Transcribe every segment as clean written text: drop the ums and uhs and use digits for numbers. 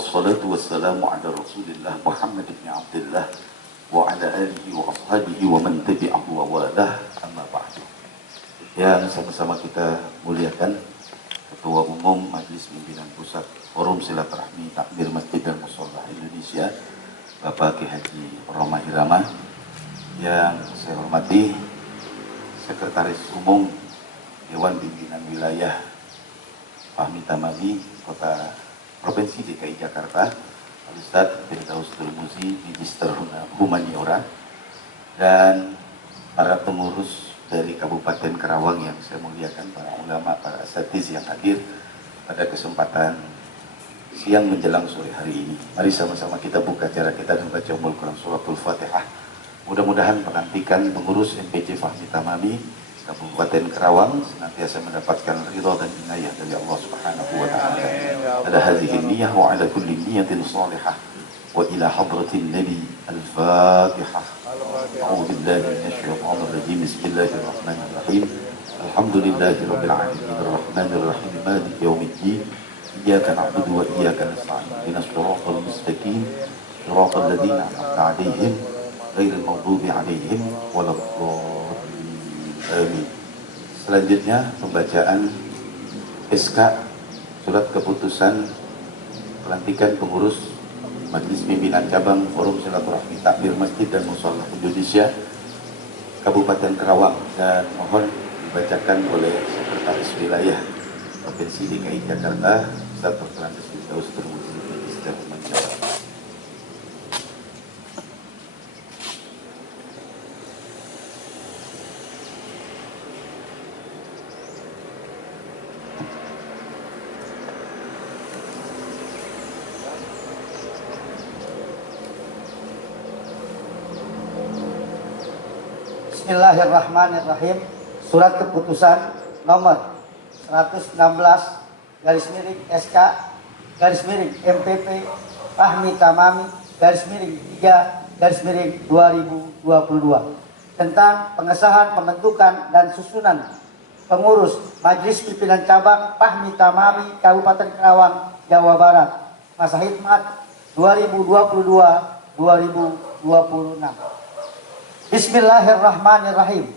Wassalatu wassalamu ala Rasulillah Muhammad ibn Abdullah wa ala alihi wa ashabihi wa man tabi'ahu wa walah, amma ba'du. Yang sama-sama kita muliakan Ketua Umum Majelis Pimpinan Pusat Forum Silaturahmi Takmir Masjid dan Musholah Indonesia, Bapak Ki Haji Roma Irama. Yang saya hormati Sekretaris Umum Dewan Pimpinan Wilayah Fahmi Tamami Kota Provinsi DKI Jakarta, Al-Ustadz Firdaus Turmuzi, Magister Humaniora, dan para pengurus dari Kabupaten Karawang yang saya muliakan, para ulama, para asatiz yang hadir pada kesempatan siang menjelang sore hari ini. Mari sama-sama kita buka acara kita dan baca Ummul Quran Suratul Fatihah. Mudah-mudahan pelantikan pengurus MPC Fahmi Tamami Kabupaten Karawang senantiasa mendapatkan ridha dan inayah dari Allah Subhanahu wa taala. Ada hadhihi niyyah wa ala kulli niyyatin salihah wa ila hadratin nabi al-fatihah. A'udzu billahi minasy syaithanir rajim. Bismillahirrahmanirrahim. Alhamdulillahirabbil alamin arrahmanir rahim maliki yaumiddin. Iyyaka na'budu wa iyyaka nasta'in. Ihdinas siratal mustaqim. Siratal ladzina an'amta 'alaihim ghairil maghdubi 'alaihim waladdallin. Amin. Selanjutnya pembacaan SK Surat Keputusan Pelantikan Pengurus Majelis Pimpinan Cabang Forum Silaturahmi Takmir Masjid dan Musholah Indonesia Kabupaten Karawang, dan mohon dibacakan oleh Sekretaris Wilayah Provinsi DKI Jakarta, Ustaz Dr. Andes Firdaus Turmuzi, Magister Humaniora. Bismillahirrahmanirrahim. Surat Keputusan nomor 116 garis miring SK garis miring MPP Fahmi Tamami garis miring 3 garis miring 2022 tentang pengesahan pembentukan dan susunan pengurus Majelis Pimpinan Cabang Fahmi Tamami Kabupaten Karawang, Jawa Barat, masa hikmat 2022-2026. Bismillahirrahmanirrahim.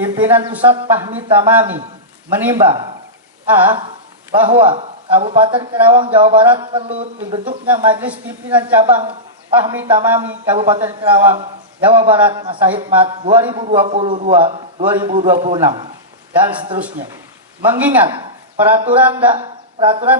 Pimpinan Pusat Fahmi Tamami menimbang: A. Bahwa Kabupaten Karawang, Jawa Barat perlu dibentuknya Majelis Pimpinan Cabang Fahmi Tamami Kabupaten Karawang, Jawa Barat, masa hikmat 2022-2026 dan seterusnya. Mengingat peraturan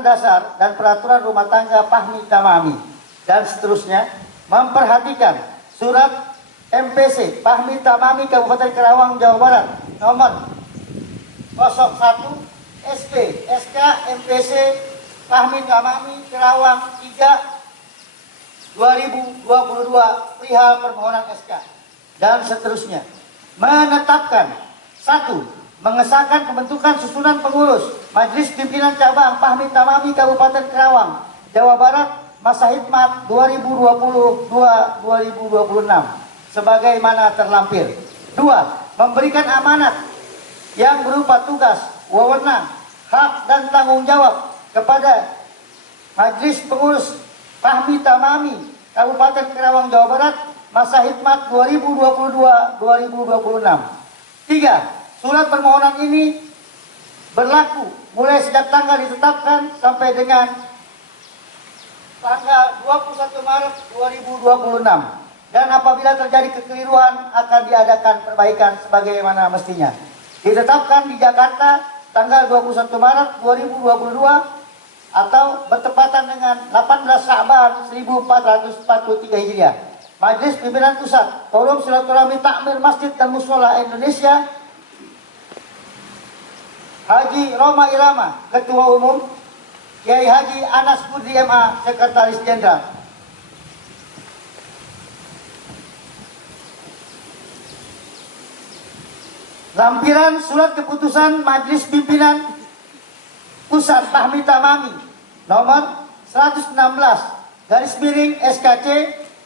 dasar dan peraturan rumah tangga Fahmi Tamami dan seterusnya, memperhatikan surat MPC Fahmi Tamami Kabupaten Karawang, Jawa Barat nomor 01 SP SK MPC Fahmi Tamami Karawang 3 2022 perihal permohonan SK dan seterusnya. Menetapkan: 1. Mengesahkan pembentukan susunan pengurus Majelis Pimpinan Cabang Fahmi Tamami Kabupaten Karawang, Jawa Barat, masa hikmat 2022-2026 sebagaimana terlampir. 2. Memberikan amanat yang berupa tugas, wewenang, hak dan tanggung jawab kepada Majelis Pengurus Fahmi Tamami Kabupaten Karawang, Jawa Barat, masa hikmat 2022-2026. 3. Surat permohonan ini berlaku mulai sejak tanggal ditetapkan sampai dengan tanggal 21 Maret 2026. Dan apabila terjadi kekeliruan akan diadakan perbaikan sebagaimana mestinya. Ditetapkan di Jakarta tanggal 21 Maret 2022 atau bertepatan dengan 18 Sya'ban 1443 Hijriah. Majelis Pimpinan Pusat Forum Silaturahmi Takmir Masjid dan Musholah Indonesia, Haji Roma Irama, Ketua Umum, Kiai Haji Anas Budri MA, Sekretaris Jenderal. Lampiran Surat Keputusan Majelis Pimpinan Pusat Fahmi Tamami nomor 116 garis miring SKC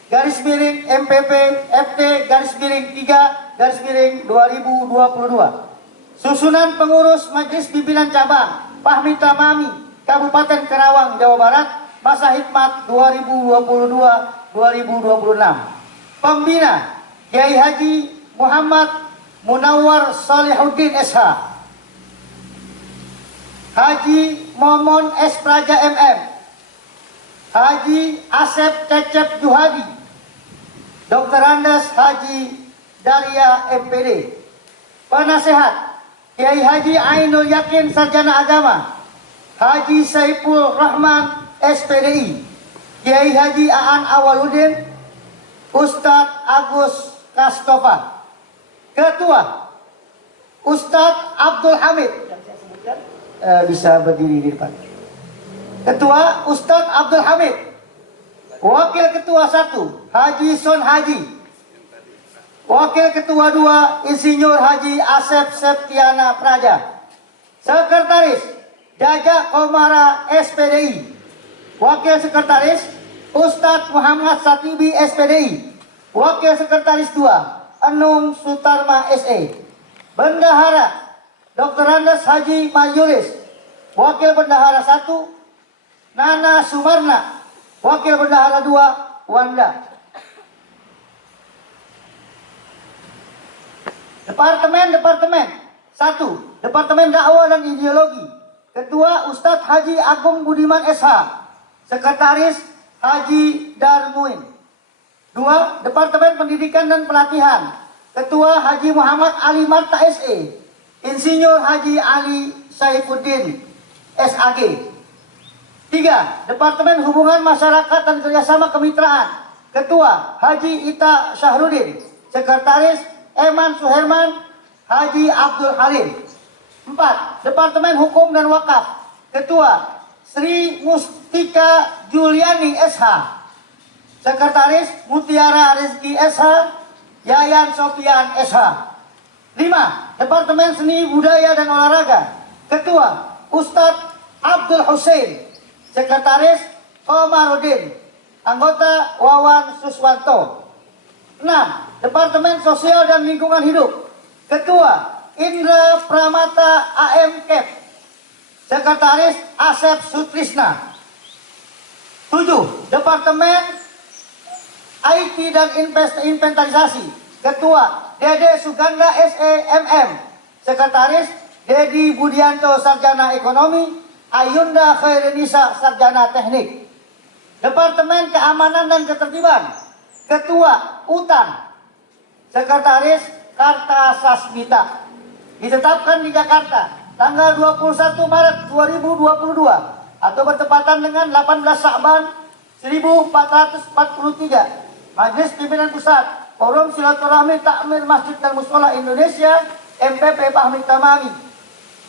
garis miring MPP FT garis miring 3 garis miring 2022. Susunan pengurus Majelis Pimpinan Cabang Fahmi Tamami Kabupaten Karawang, Jawa Barat, masa hikmat 2022-2026. Pembina Kiai Haji Muhammad Munawwar Salihuddin SH, Haji Momon S. Praja MM, Haji Asep Cecep Juhadi, Dr. Andes Haji Daria MPD. Penasehat Kiai Haji Ainul Yakin Sarjana Agama, Haji Saiful Rahman SPDI, Kiai Haji Aan Awaludin, Ustadz Agus Kastofa. Ketua Ustadz Abdul Hamid, bisa berdiri di depan. Ketua Ustadz Abdul Hamid. Wakil Ketua 1 Haji Son Haji. Wakil Ketua 2 Insinyur Haji Asep Septiana Praja. Sekretaris Jajak Komara SPDI. Wakil Sekretaris Ustadz Muhammad Satibi SPDI. Wakil Sekretaris 2 Anung Sutarma SE. Bendahara Dr. Andes Haji Majulis. Wakil Bendahara 1 Nana Sumarna. Wakil Bendahara 2 Wanda. Departemen 1 Departemen Dakwah dan Ideologi. Ketua Ustadz Haji Agung Budiman SH. Sekretaris Haji Darmuin. 2 Departemen Pendidikan dan Pelatihan. Ketua Haji Muhammad Ali Marta SE. Insinyur Haji Ali Saifuddin SAG. 3 Departemen Hubungan Masyarakat dan Kerjasama Kemitraan. Ketua Haji Ita Syahrudin. Sekretaris Eman Suherman Haji Abdul Halim. 4 Departemen Hukum dan Wakaf. Ketua Sri Mustika Juliani SH. Sekretaris Mutiara Rizki SH. Yayan Sofian SH. 5 Departemen Seni Budaya dan Olahraga. Ketua Ustadz Abdul Hussein. Sekretaris Komarudin. Anggota Wawan Suswanto. 6 Departemen Sosial dan Lingkungan Hidup. Ketua Indra Pramata AM Kep. Sekretaris Asep Sutrisna. 7 Departemen IT dan Inventarisasi. Ketua Dede Suganda SEMM. Sekretaris Dedi Budianto Sarjana Ekonomi. Ayunda Khairinisa Sarjana Teknik. Departemen Keamanan dan Ketertiban. Ketua UTAN. Sekretaris Karta Sasmita. Ditetapkan di Jakarta tanggal 21 Maret 2022 atau bertepatan dengan 18 Sya'ban 1443. Majelis Pimpinan Pusat Forum Silaturahmi Takmir Masjid dan Mushola Indonesia MPP Fahmi Tamami.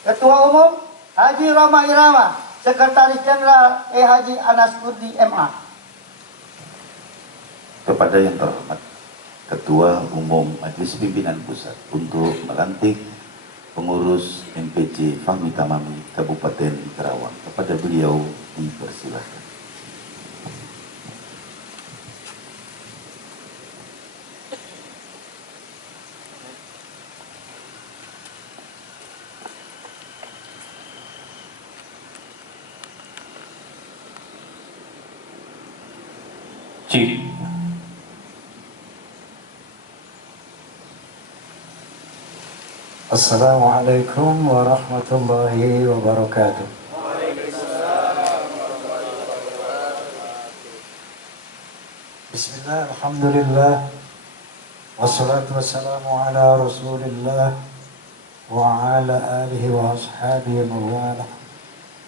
Ketua Umum Haji Roma Irama. Sekretaris Jenderal Haji Anas Kurdi MA. Kepada yang terhormat Ketua Umum Majelis Pimpinan Pusat untuk melantik pengurus MPC Fahmi Tamami Kabupaten Karawang, kepada beliau dipersilakan. Cik. Assalamualaikum warahmatullahi wabarakatuh. Bismillah, alhamdulillah, wassalatu wassalamu ala rasulillah wa ala alihi wa ashabihi mawala,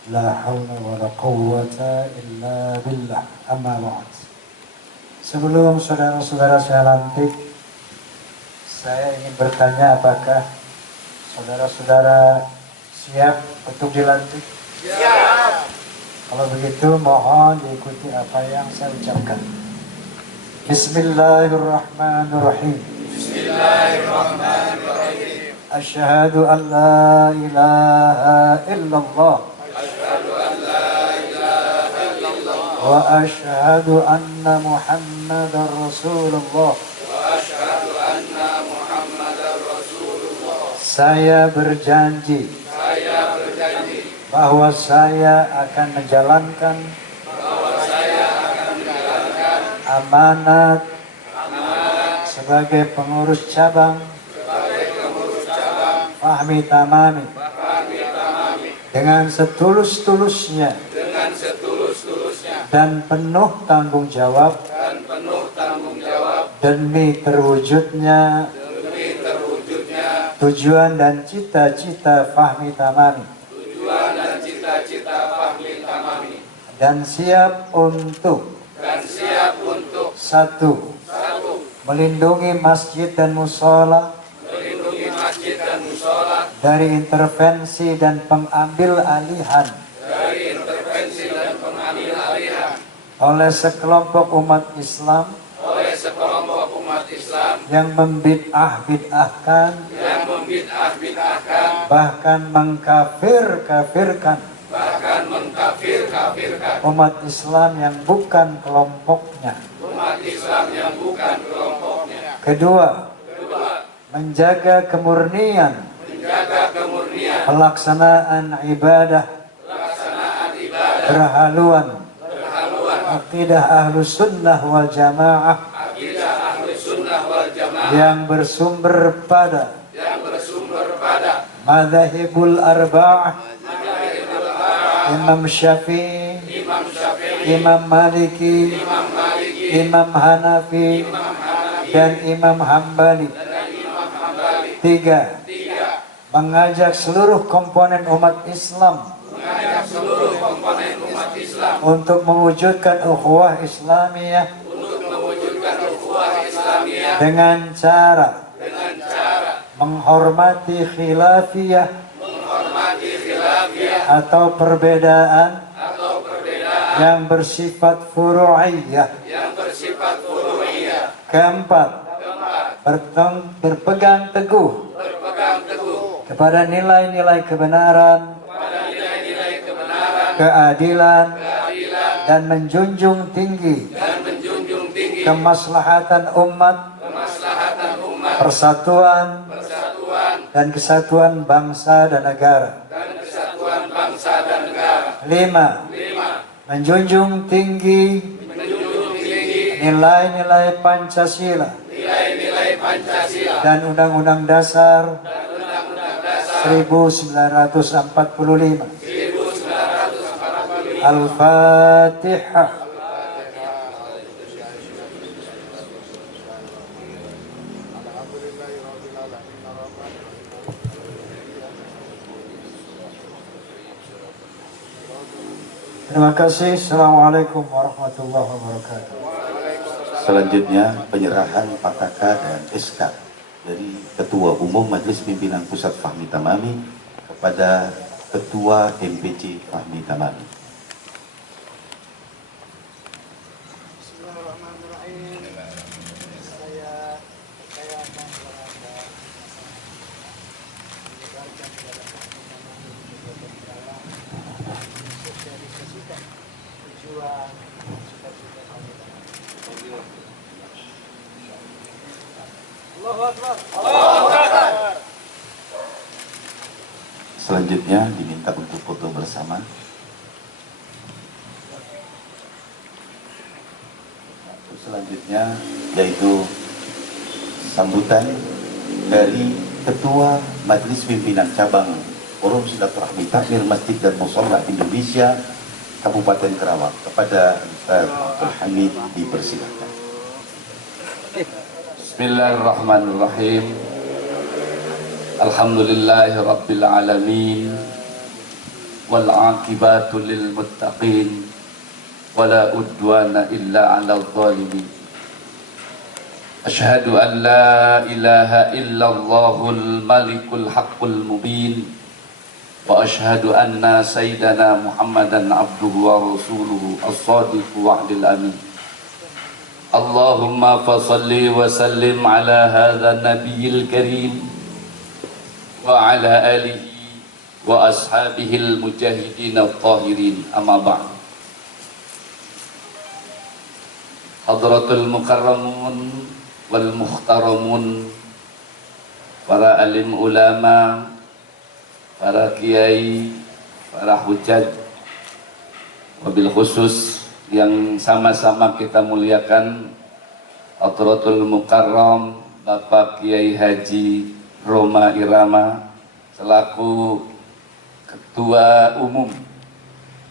la hawla wa la quwwata illa billah, amma ba'd. Sebelum saudara-saudara saya lantik, saya ingin bertanya, apakah saudara-saudara siap untuk dilantik? Siap. Kalau begitu mohon diikuti apa yang saya ucapkan. Bismillahirrahmanirrahim. Bismillahirrahmanirrahim. Asyhadu an la ilaha illallah. Asyhadu an la ilaha illallah. Wa asyhadu anna Muhammadar Rasulullah. Saya berjanji bahwa saya akan menjalankan amanat sebagai pengurus cabang Fahmi Tamami dengan setulus-tulusnya dan penuh tanggung jawab demi terwujudnya tujuan dan cita-cita Fahmi Tamami dan siap untuk satu, melindungi masjid dan musola dari intervensi dan pengambil alihan oleh sekelompok umat Islam yang membid'ah-bid'ahkan bahkan mengkafir-kafirkan umat Islam yang bukan kelompoknya. Kedua, menjaga kemurnian pelaksanaan ibadah berhaluan akidah Ahlus Sunnah wal Jamaah yang bersumber pada Madzhabul Arba'ah Imam Syafi'i, Imam Maliki, Imam Hanafi, dan Imam Hambali. Tiga, mengajak seluruh komponen umat Islam untuk mewujudkan ukhuwah Islamiyah dengan cara menghormati khilafiyah atau perbedaan yang bersifat furu'iyah. Keempat, berpegang teguh kepada nilai-nilai kebenaran, keadilan, dan menjunjung tinggi kemaslahatan umat, persatuan, dan kesatuan bangsa dan negara. Lima, menjunjung tinggi nilai-nilai Pancasila dan Undang-Undang Dasar 1945. Al-Fatihah. Terima kasih. Assalamualaikum warahmatullahi wabarakatuh. Selanjutnya penyerahan Pataka dan SK dari Ketua Umum Majelis Pimpinan Pusat Fahmi Tamami kepada Ketua MPC Fahmi Tamami. Selanjutnya diminta untuk foto bersama. Selanjutnya yaitu sambutan dari Ketua Majelis Pimpinan Cabang Forum Silaturahmi Takmir Masjid dan Musholla Indonesia Kabupaten Karawang. Kepada Ustaz Abdul Hamid dipersilakan. Bismillahirrahmanirrahim. Alhamdulillahi Rabbil Alamin. Wal aqibatu lil muttaqin. Wala udwana illa ala zalimin. Ashhadu an la ilaha illallahul malikul haqqul mubin. Wa ashhadu anna sayyidana Muhammadan abduhu wa rasuluhu as-sadiqu wa'dil amin. Allahumma fasalli wa sallim ala hadha nabiyil karim wa ala alihi wa ashabihil mujahidin al-tahirin, amma ba'd. Hadratul mukarramun wal muhtaramun, para alim ulama, para kiai, para hujaj, wabil khusus yang sama-sama kita muliakan, Hadratul Mukarram Bapak Kiai Haji Roma Irama selaku Ketua Umum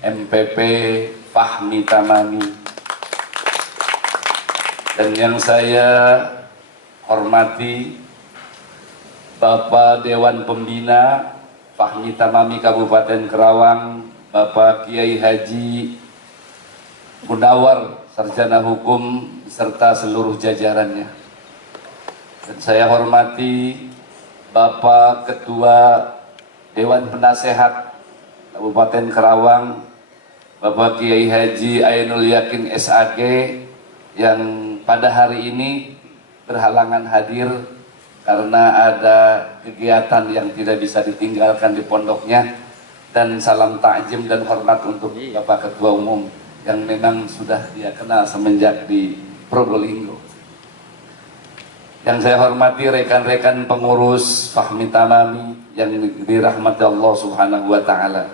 MPP Fahmi Tamami, dan yang saya hormati Bapak Dewan Pembina Fahmi Tamami Kabupaten Kerawang, Bapak Kiai Haji Munawar Sarjana Hukum serta seluruh jajarannya. Dan saya hormati Bapak Ketua Dewan Penasehat Kabupaten Kerawang, Bapak Kiai Haji Ainul Yakin SAG, yang pada hari ini berhalangan hadir karena ada kegiatan yang tidak bisa ditinggalkan di pondoknya. Dan salam takjim dan hormat untuk Bapak Ketua Umum yang memang sudah dia kenal semenjak di Probolinggo. Yang saya hormati rekan-rekan pengurus Fahmi Tamami yang dirahmati Allah Subhanahu wa Ta'ala.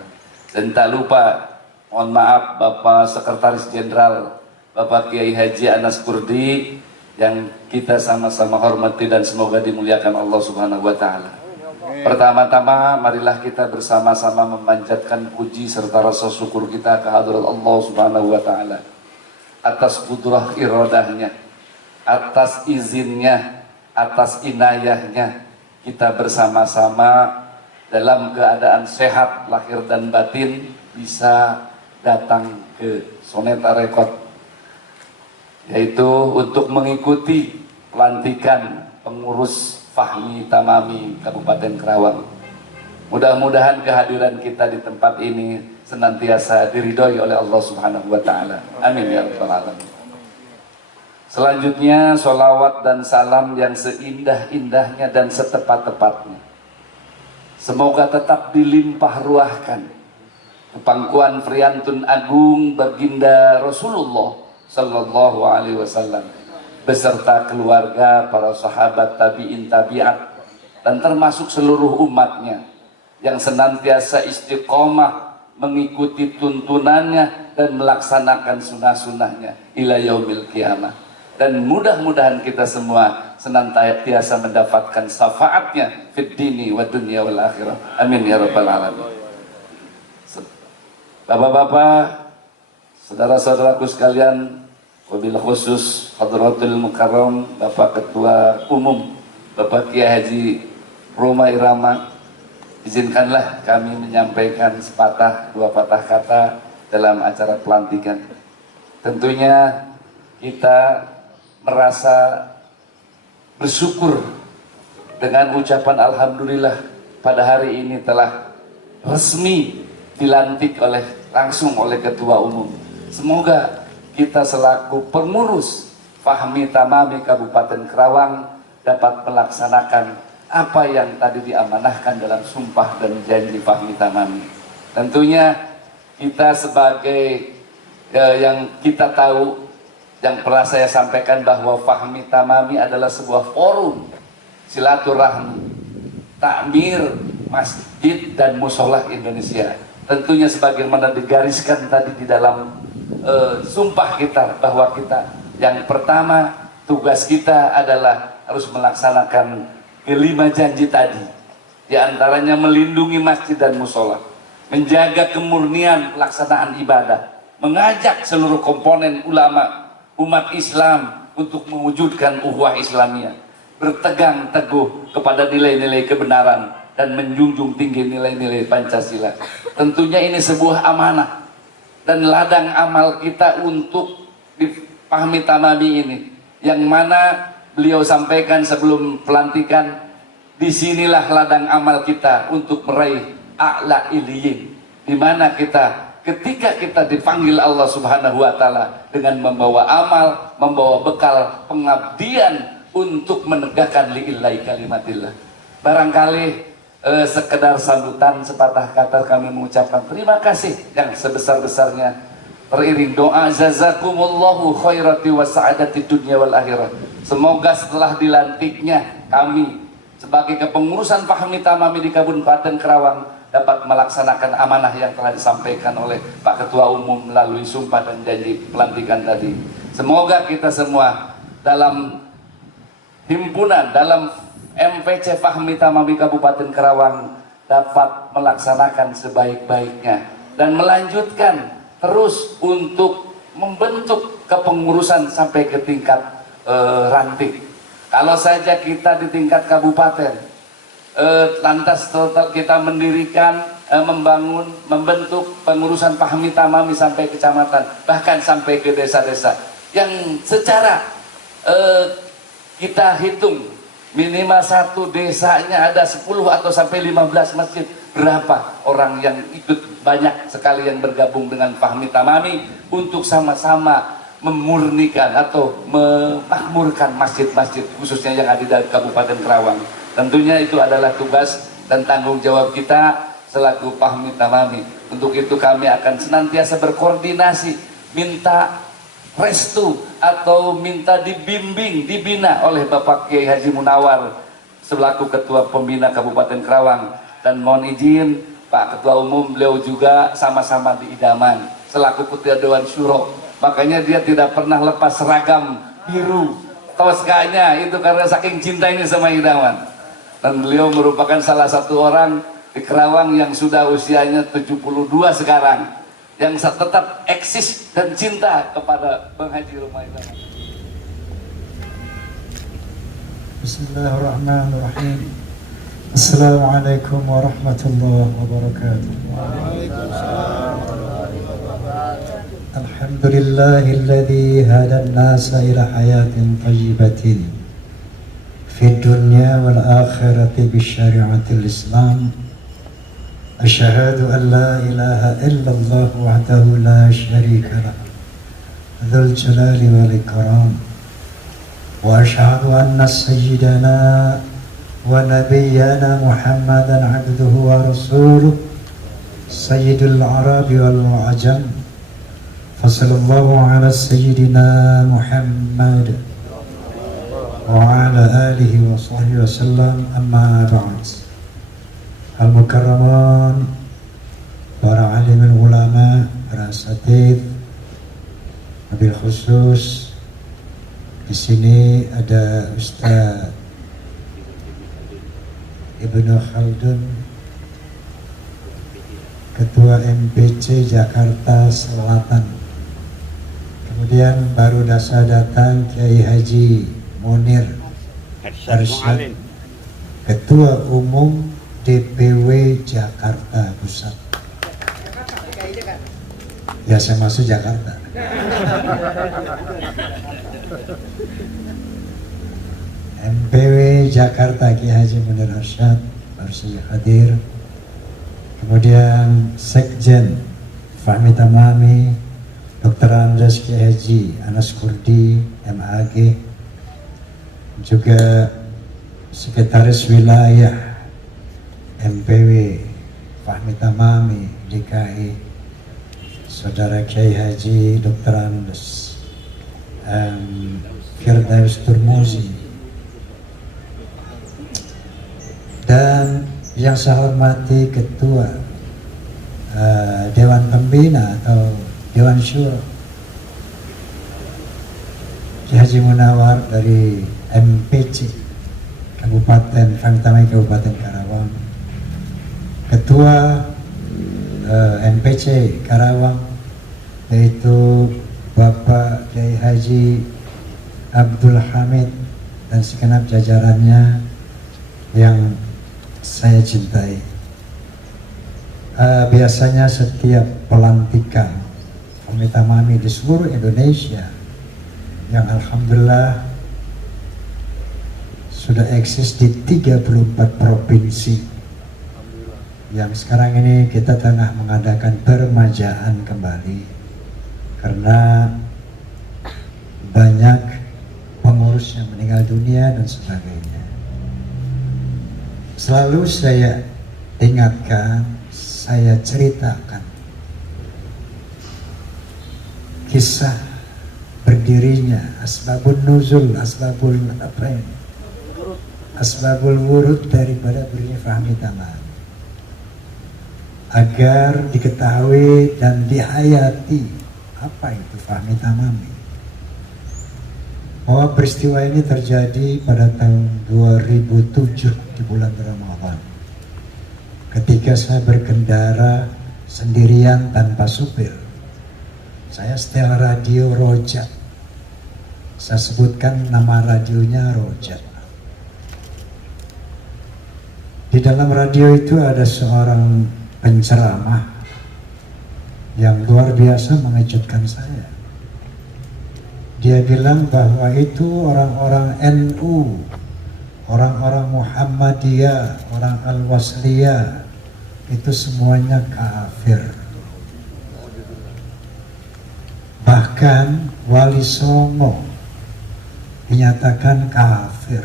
Dan tak lupa, mohon maaf, Bapak Sekretaris Jenderal Bapak Kiai Haji Anas Kurdi yang kita sama-sama hormati dan semoga dimuliakan Allah Subhanahu wa Ta'ala. Pertama-tama marilah kita bersama-sama memanjatkan puji serta rasa syukur kita ke hadirat Allah Subhanahu wa Ta'ala atas kudrah iradahnya, atas izinnya, atas inayahnya kita bersama-sama dalam keadaan sehat lahir dan batin bisa datang ke Soneta Record, yaitu untuk mengikuti pelantikan pengurus Fahmi Tamami Kabupaten Kerawang. Mudah-mudahan kehadiran kita di tempat ini senantiasa diridhoi oleh Allah Subhanahu wa Ta'ala. Amin ya rabbal alamin. Selanjutnya sholawat dan salam yang seindah-indahnya dan setepat-tepatnya semoga tetap dilimpah ruahkan ke pangkuan Friantun Agung Baginda Rasulullah Sallallahu Alaihi Wasallam beserta keluarga, para sahabat, tabi'in, tabi'at, dan termasuk seluruh umatnya yang senantiasa istiqomah mengikuti tuntunannya dan melaksanakan sunnah-sunnahnya ila yaumil qiyamah. Dan mudah-mudahan kita semua senantiasa mendapatkan syafaatnya fid dini wa dunya wal akhirah. Amin ya rabbal alamin. Bapak-bapak, saudara-saudaraku sekalian, wabil khusus Hadratul Mukarram Bapak Ketua Umum Bapak Kiai Haji Roma Irama, izinkanlah kami menyampaikan dua patah kata dalam acara pelantikan. Tentunya kita merasa bersyukur dengan ucapan alhamdulillah pada hari ini telah resmi dilantik langsung oleh Ketua Umum. Semoga kita selaku pengurus Fahmi Tamami Kabupaten Kerawang dapat melaksanakan apa yang tadi diamanahkan dalam sumpah dan janji Fahmi Tamami. Tentunya kita sebagai yang kita tahu, yang pernah saya sampaikan bahwa Fahmi Tamami adalah sebuah forum silaturahmi, takmir masjid dan musola Indonesia. Tentunya sebagaimana digariskan tadi di dalam sumpah kita, bahwa kita yang pertama tugas kita adalah harus melaksanakan kelima janji tadi, di antaranya melindungi masjid dan musola, menjaga kemurnian pelaksanaan ibadah, mengajak seluruh komponen ulama umat Islam untuk mewujudkan ukhuwah Islamiyah, bertegang teguh kepada nilai-nilai kebenaran dan menjunjung tinggi nilai-nilai Pancasila. Tentunya ini sebuah amanah dan ladang amal kita untuk di Fahmi Tamami ini, yang mana beliau sampaikan sebelum pelantikan, disinilah ladang amal kita untuk meraih a'la iliyin, di mana kita ketika kita dipanggil Allah Subhanahu wa Ta'ala dengan membawa amal, membawa bekal pengabdian untuk menegakkan li'illahi kalimatillah. Barangkali sekedar sambutan sepatah kata kami mengucapkan terima kasih yang sebesar-besarnya, teriring doa jazakumullahu khairati wa sa'adati dunya wal akhirah. Semoga setelah dilantiknya kami sebagai kepengurusan Fahmi Tamami di Kabupaten Kerawang dapat melaksanakan amanah yang telah disampaikan oleh Pak Ketua Umum melalui sumpah dan janji pelantikan tadi. Semoga kita semua dalam himpunan, dalam MPC Fahmi Tamami Kabupaten Karawang dapat melaksanakan sebaik-baiknya dan melanjutkan terus untuk membentuk kepengurusan sampai ke tingkat ranting. Kalau saja kita di tingkat kabupaten lantas total kita mendirikan, membangun, membentuk pengurusan Fahmi Tamami sampai kecamatan, bahkan sampai ke desa-desa yang secara kita hitung minimal satu desanya ada 10 atau sampai 15 masjid, berapa orang yang ikut, banyak sekali yang bergabung dengan Fahmi Tamami untuk sama-sama memurnikan atau memakmurkan masjid-masjid khususnya yang ada di Kabupaten Karawang. Tentunya itu adalah tugas dan tanggung jawab kita selaku Fahmi Tamami. Untuk itu kami akan senantiasa berkoordinasi, minta restu atau minta dibimbing, dibina oleh Bapak Kiai Haji Munawar selaku Ketua Pembina Kabupaten Karawang. Dan mohon izin Pak Ketua Umum, beliau juga sama-sama di idaman selaku Ketua Dewan Syuro. Makanya dia tidak pernah lepas seragam biru toskanya itu karena saking cintanya sama idaman. Dan beliau merupakan salah satu orang di Karawang yang sudah usianya 72 sekarang, yang tetap eksis dan cinta kepada Bang Haji Rumah Idaman. Bismillahirrahmanirrahim. Assalamualaikum warahmatullahi wabarakatuh. Alhamdulillahilladzi hadan nasa ila hayatin thayyibatin fi dunya wal akhirati bi syari'atil Islam. Asyhadu an la ilaha illallah wahdahu la syarika lah dzul jalali wal ikram wa asyhadu anna sayyidana wa nabiyyana Muhammadan abduhu wa rasuluh sayyidul arabi wal ajam. Fasallallahu ala sayyidina Muhammad wa ala alihi wa sahbihi wa sallam, amma ba'd. Al-Mukarraman, para alim ulama, para asatidz, wabil khusus di sini ada Ustaz Ibnu Khaldun, Ketua MPC Jakarta Selatan. Kemudian baru datang Kiai Haji Munir Arsyad, Ketua Umum DPW Jakarta Pusat. Ya, saya masuk Jakarta. MPW Jakarta Kiai Haji Munir Arsyad baru saja hadir. Kemudian Sekjen Fahmi Tamami Dr. Andes Kiai Haji Anas Kurdi MAG, juga Sekretaris Wilayah MPW Fahmi Tamami DKI Saudara Kiai Haji Dr. Andes Firdaus Turmuzi, dan yang saya hormati Ketua Dewan Pembina atau Dewan Syuro Kiai Haji Munawar dari MPC Kabupaten Fahmi Tamami Kabupaten Karawang, Ketua MPC Karawang yaitu Bapak Kiai Haji Abdul Hamid dan segenap jajarannya yang saya cintai. Biasanya setiap pelantikan Fahmi Tamami di seluruh Indonesia yang alhamdulillah sudah eksis di 34 provinsi, yang sekarang ini kita tengah mengadakan permajaan kembali karena banyak pengurus yang meninggal dunia dan sebagainya. Selalu saya ingatkan, saya ceritakan kisah berdirinya asbabun nuzul, asbabul wurud daripada berdirinya Fahmi Tamami. agar diketahui dan dihayati apa itu Fahmi Tamami. Bahwa peristiwa ini terjadi pada tahun 2007 di bulan Ramadan, ketika saya berkendara sendirian tanpa supir. Saya setel radio Roja. Saya sebutkan nama radionya Roja. Di dalam radio itu ada seorang penceramah yang luar biasa mengejutkan saya. Dia bilang bahwa itu orang-orang NU, orang-orang Muhammadiyah, orang Al-Wasliyah, itu semuanya kafir. Bahkan Wali Songo dinyatakan kafir.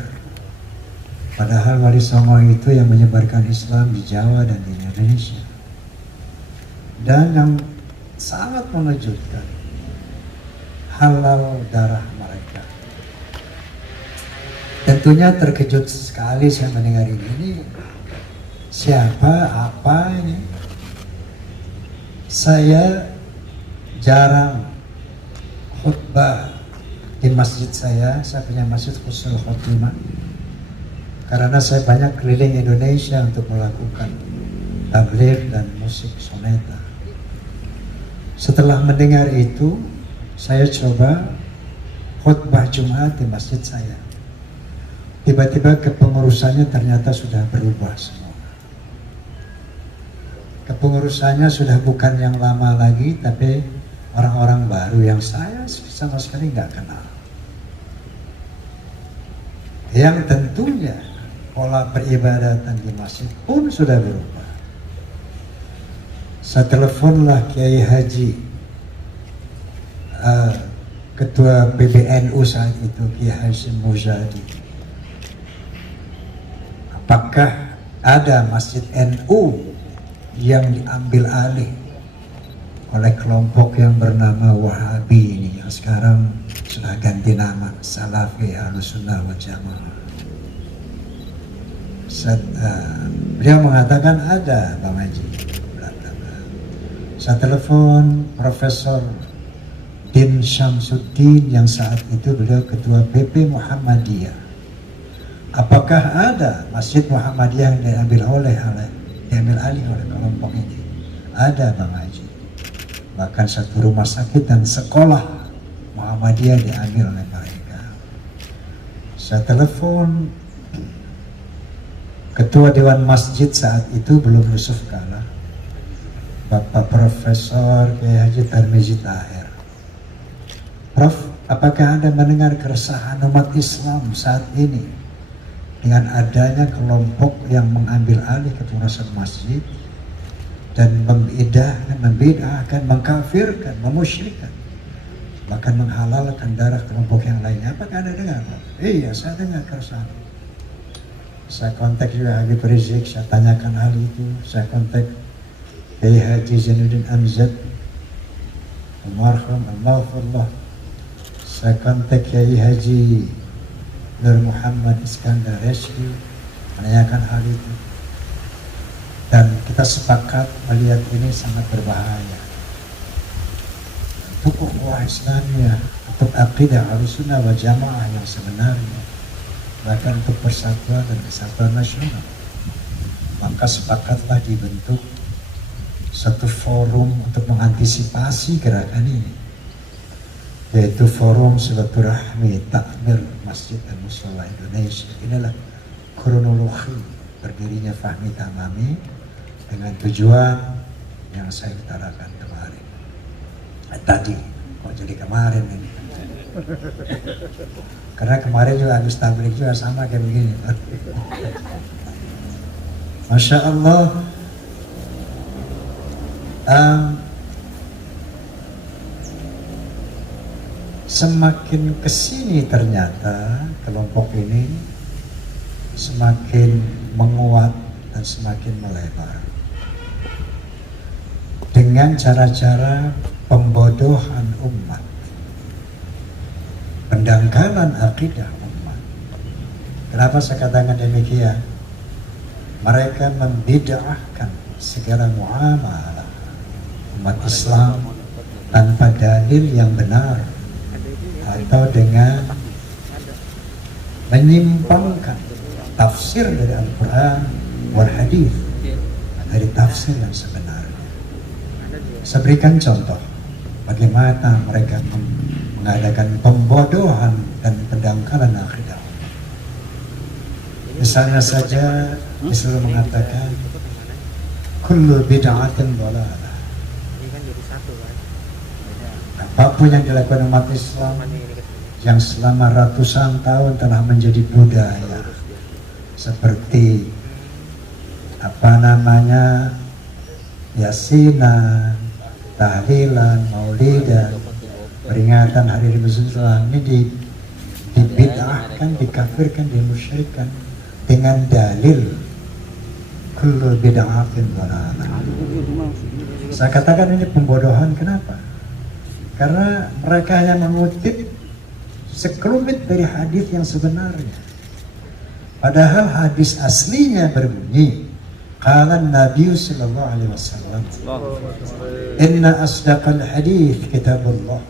Padahal Wali Songo itu yang menyebarkan Islam di Jawa dan di Indonesia. Dan yang sangat mengejutkan, halal darah mereka. Tentunya terkejut sekali saya mendengar ini. Siapa, apa ini? Saya jarang khutbah di masjid saya punya masjid Husnul Khotimah. Karena saya banyak keliling Indonesia untuk melakukan tabligh dan musik soneta. Setelah mendengar itu, saya coba khutbah Jumat di masjid saya. Tiba-tiba kepengurusannya ternyata sudah berubah semua. Kepengurusannya sudah bukan yang lama lagi, tapi orang-orang baru yang saya sama sekali nggak kenal. Yang tentunya pola peribadatan di masjid pun sudah berubah. Saya teleponlah Kiai Haji, Ketua PBNU saat itu, Kiai Hashim Muzadi. Apakah ada masjid NU yang diambil alih oleh kelompok yang bernama Wahabi ini, yang sekarang sudah ganti nama Salafi Ahlussunnah wal Jamaah? Beliau mengatakan ada, Bang Haji. Saya telepon Profesor Din Syamsuddin yang saat itu beliau Ketua PP Muhammadiyah. Apakah ada Masjid Muhammadiyah yang diambil alih oleh kelompok ini? Ada, Bang Haji. Bahkan satu rumah sakit dan sekolah Muhammadiyah diambil oleh mereka. Saya telepon Ketua Dewan Masjid saat itu, belum Yusuf Kala, Bapak Profesor Kiai Haji Tarmizi Tahir. Prof, apakah Anda mendengar keresahan umat Islam saat ini dengan adanya kelompok yang mengambil alih kepengurusan masjid dan membid'ahkan, mengkafirkan, memusyrikan, bahkan menghalalkan darah kelompok yang lainnya? Apakah Anda dengar? Iya, saya dengar keresahan. Saya kontak juga Habib Rizik, saya tanyakan hal itu. Saya kontak Kiai Haji Zainuddin Amzad, almarhum Allahu. Saya kontak Kiai Haji Nur Muhammad Iskandar Resli, menanyakan hal itu. Dan kita sepakat melihat ini sangat berbahaya untuk ukhuwah Islamiyah, untuk akidah Ahlussunnah wal Jamaah yang sebenarnya, bahkan untuk persatuan dan kesatuan nasional. Maka sepakatlah dibentuk satu forum untuk mengantisipasi gerakan ini, yaitu Forum Silaturahmi Takmir Masjid dan Mushola Indonesia. Inilah kronologi berdirinya Fahmi Tamami dengan tujuan yang saya utarakan kemarin. Tadi, kok jadi kemarin ini? Karena kemarin juga habis tabligh juga sama kayak begini. Masya Allah. Semakin kesini ternyata kelompok ini semakin menguat dan semakin melebar dengan cara-cara pembodohan umat, pendangkalan akidah umat. Kenapa saya katakan demikian? Mereka membid'ahkan segala muamalah umat Islam tanpa dalil yang benar atau dengan menyimpangkan tafsir dari Al-Quran wal Hadis dari tafsir yang sebenarnya. Saya berikan contoh bagaimana mereka mengadakan pembodohan dan pendangkalan akidah. Misalnya saja Islam mengatakan kullu bid'atin dhalalah. Apapun yang dilakukan umat Islam yang selama ratusan tahun telah menjadi budaya, seperti yasinan, tahlilan, maulidan, peringatan hari raya Islam ini dibid'ahkan, dikafirkan, dimusyrikkan dengan dalil kullu bid'atin dhalalah. Saya katakan ini pembodohan. Kenapa? Karena mereka hanya mengutip sekelumit dari hadis yang sebenarnya. Padahal hadis aslinya berbunyi, qala Nabi sallallahu alaihi wasallam, inna asdaqal hadis kitabullah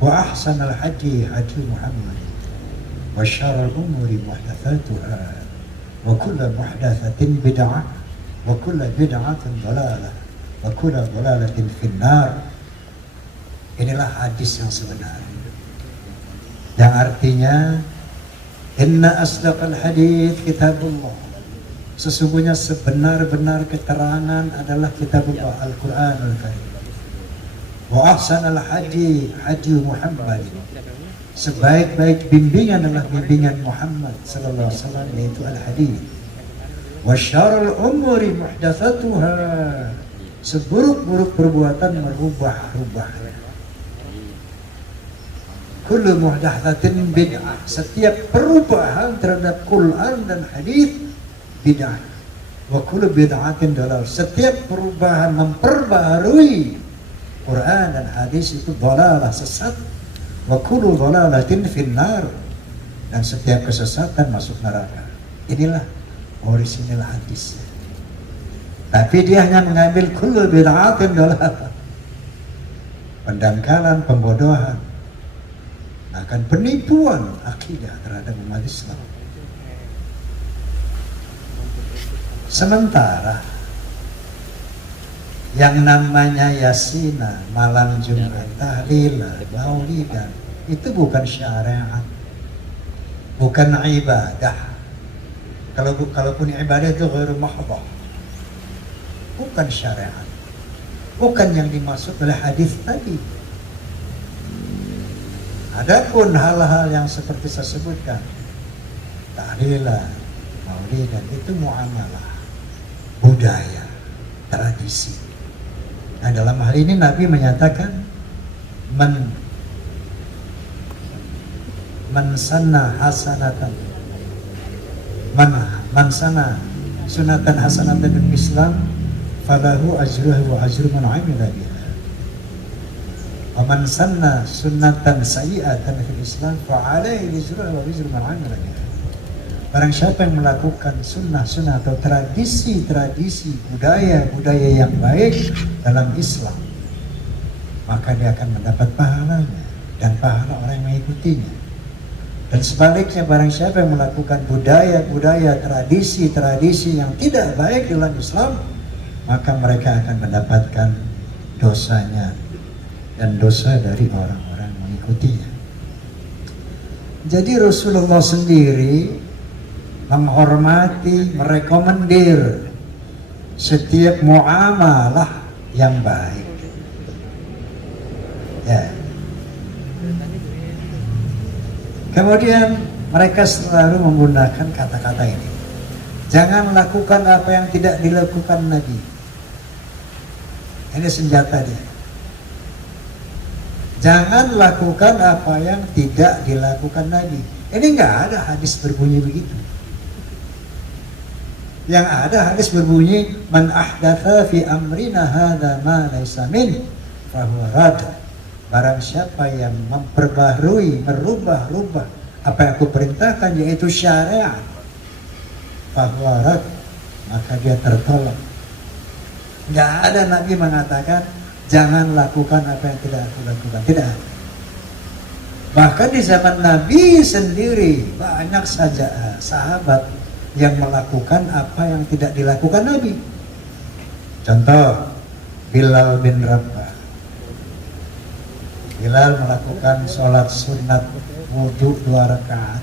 wa ahsanal hadi hadi Muhammad wa syarrul umuri muhdatsatuha wa kullu muhdatsatin bid'ah wa kullu bid'atin dhalalah wa kullu dhalalatin finnar. Inilah hadis yang sebenarnya, yang artinya inna asdaqal hadits kitabullah, sesungguhnya sebenar-benar keterangan adalah kitabullah Al-Quranul Karim. Wa ahsanal hadi hadi Muhammad, sebaik-baik bimbingan adalah bimbingan Muhammad sallallahu alaihi wasallam, yaitu al-hadits. Wa syarrul umuri muhdatsatuha, seburuk-buruk perbuatan merubah-rubah. Kullu muhdatsatin bid'ah, setiap perubahan terhadap Quran dan hadis bid'ah. Wa kullu bid'atin dalal, setiap perubahan memperbaharui Quran dan hadis itu dalalah, sesat. Wa kullu dalalatin finnar, dan setiap kesesatan masuk neraka. Inilah orisinal hadis. Tapi dia hanya mengambil kullu bid'atin dalal, pendangkalan, pembodohan, akan penipuan akidah terhadap umat Islam. Sementara yang namanya yasina, malam Jumat, tahlilan, maulidan, itu bukan syariat, bukan ibadah. Kalaupun ibadah itu ghairu mahdhah, bukan syariat, bukan yang dimaksud oleh hadis tadi. Adapun hal-hal yang seperti saya sebutkan, tahlilan, maulidan, itu muamalah, budaya, tradisi. Nah, dalam hal ini Nabi menyatakan man sanna hasanatan, man sana sunatan hasanatan fil Islam falahu ajruha wa ajru man 'amila biha. Wa man sanna sunnatan sayyi'atan fil Islam fa 'alaihi wizruha wa wizru man 'amila biha. Barang siapa yang melakukan sunnah-sunnah atau tradisi-tradisi, budaya-budaya yang baik dalam Islam, maka dia akan mendapat pahalanya dan pahala orang yang mengikutinya. Dan sebaliknya, barang siapa yang melakukan budaya-budaya, tradisi-tradisi yang tidak baik dalam Islam, maka mereka akan mendapatkan dosanya dan dosa dari orang-orang mengikutinya. Jadi Rasulullah sendiri menghormati, merekomendir setiap muamalah yang baik. Ya. Kemudian mereka selalu menggunakan kata-kata ini. Jangan lakukan apa yang tidak dilakukan Nabi. Ini senjata dia. Jangan lakukan apa yang tidak dilakukan Nabi. Ini enggak ada hadis berbunyi begitu. Yang ada hadis berbunyi, man ahdatha fi amrina hadza ma laysa min fa huwa rad. Barang siapa yang memperbaharui, merubah-rubah apa yang aku perintahkan, yaitu syariat, fa huwa rad, maka dia tertolak. Nggak ada Nabi mengatakan jangan lakukan apa yang tidak aku lakukan. Tidak. Bahkan di zaman Nabi sendiri banyak saja sahabat yang melakukan apa yang tidak dilakukan Nabi. Contoh Bilal bin Rabah. Bilal melakukan sholat sunat wudhu 2 rakaat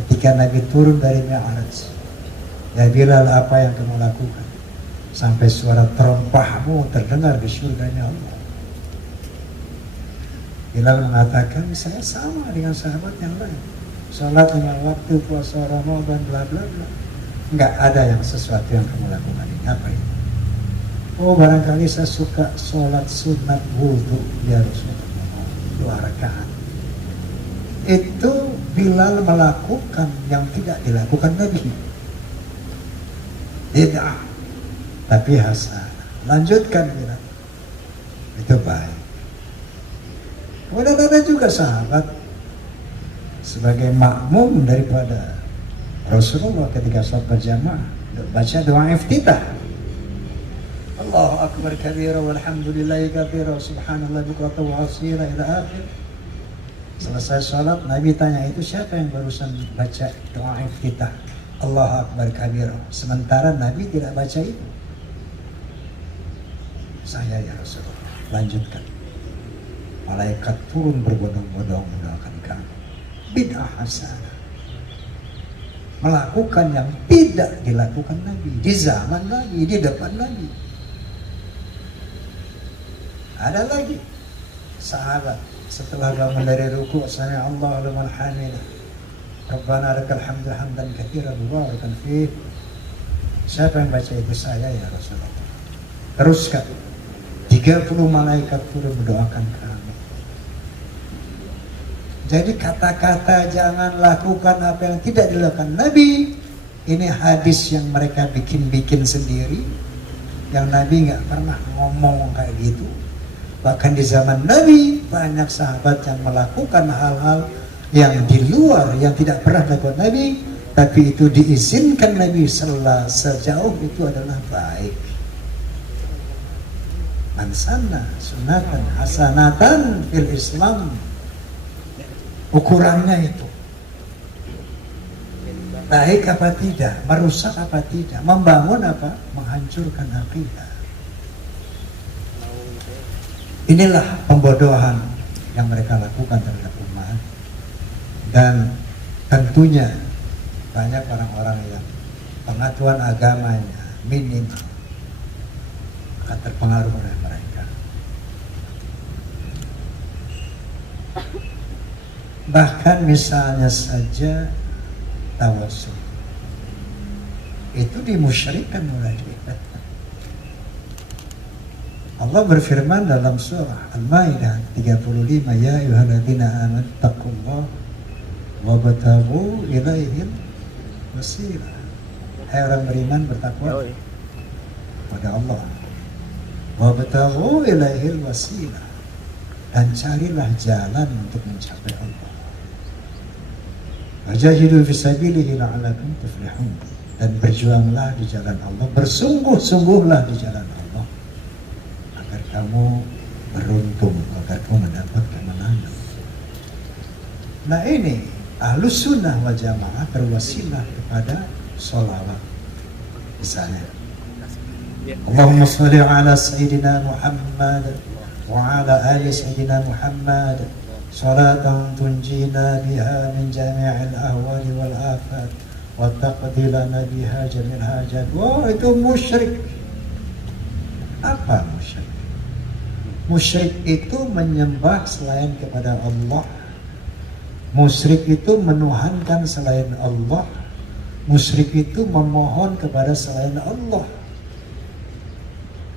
ketika Nabi turun dari Mi'raj. Ya Bilal, apa yang kamu lakukan? Sampai suara terompahmu terdengar di surganya Allah. Bilal mengatakan, saya sama dengan sahabat yang lain. Sholat 5 waktu, puasa Ramadan, bla bla bla. Enggak ada yang sesuatu yang kamu lakukan ini. Apa itu? Oh, barangkali saya suka sholat sunat wudhu ya Rasulullah 2 rakaat. Itu Bilal melakukan yang tidak dilakukan Nabi. Bid'ah, tapi hasan. Lanjutkan Bilal. Itu baik. Kemudian ada juga sahabat sebagai makmum daripada Rasulullah ketika sholat berjamaah baca doa iftitah. Allahu akbar kabira walhamdulillahi katsira subhanallah bukratan wa asila ila akhir. Selesai sholat Nabi tanya, itu siapa yang barusan baca doa iftitah? Allahu akbar kabira. Sementara Nabi tidak baca itu. Saya ya Rasulullah. Lanjutkan. Malaikat turun berbondong-bondong mendoakan kamu. Bid'ah hasanah. Melakukan yang tidak dilakukan Nabi di zaman Nabi, di depan Nabi. Ada lagi sahabat setelah bangun dari ruku, sami Allahu liman hamidah, Rabbana lakal hamdu hamdan katsiran mubarakan fih. Siapa yang baca itu? Saya ya Rasulullah. Teruskan. 30 malaikat turun mendoakan kamu. Jadi kata-kata jangan lakukan apa yang tidak dilakukan Nabi, ini hadis yang mereka bikin-bikin sendiri, yang Nabi nggak pernah ngomong kayak gitu. Bahkan di zaman Nabi banyak sahabat yang melakukan hal-hal yang di luar, yang tidak pernah dilakukan Nabi, tapi itu diizinkan Nabi sejauh itu adalah baik. Man sanna sunatan hasanatan fil Islam. Ukurannya itu baik apa tidak, merusak apa tidak, membangun apa, menghancurkan akidah. Inilah pembodohan yang mereka lakukan terhadap umat. Dan tentunya banyak orang-orang yang pengetahuan agamanya minim akan terpengaruh oleh mereka. Bahkan misalnya saja tawasul itu dimusyrikkan oleh kita. Allah berfirman dalam surah Al-Maidah 35, ya ayyuhalladzina amanu taqullaha wabtaghu ilaihil wasilah. Hai orang beriman, bertakwa kepada Allah. Wabtaghu ilaihil wasilah, dan carilah jalan untuk mencapai Allah. Wajahidu fisabilihi la'alakum tuflihun, dan berjuanglah di jalan Allah, bersungguh-sungguhlah di jalan Allah agar kamu beruntung, agar kamu mendapat kemenangan. Nah ini Ahlus Sunnah wal Jamaah berwasilah kepada sholawat. Misalnya Allahumma sholli ala Sayyidina Muhammad wa ala ali Sayyidina Muhammad salatan tunjina biha min jami'il ahwali wal afat wa taqdi lana biha jami'il hajat. Wah, itu musyrik. Apa musyrik? Musyrik itu menyembah selain kepada Allah. Musyrik itu menuhankan selain Allah. Musyrik itu memohon kepada selain Allah.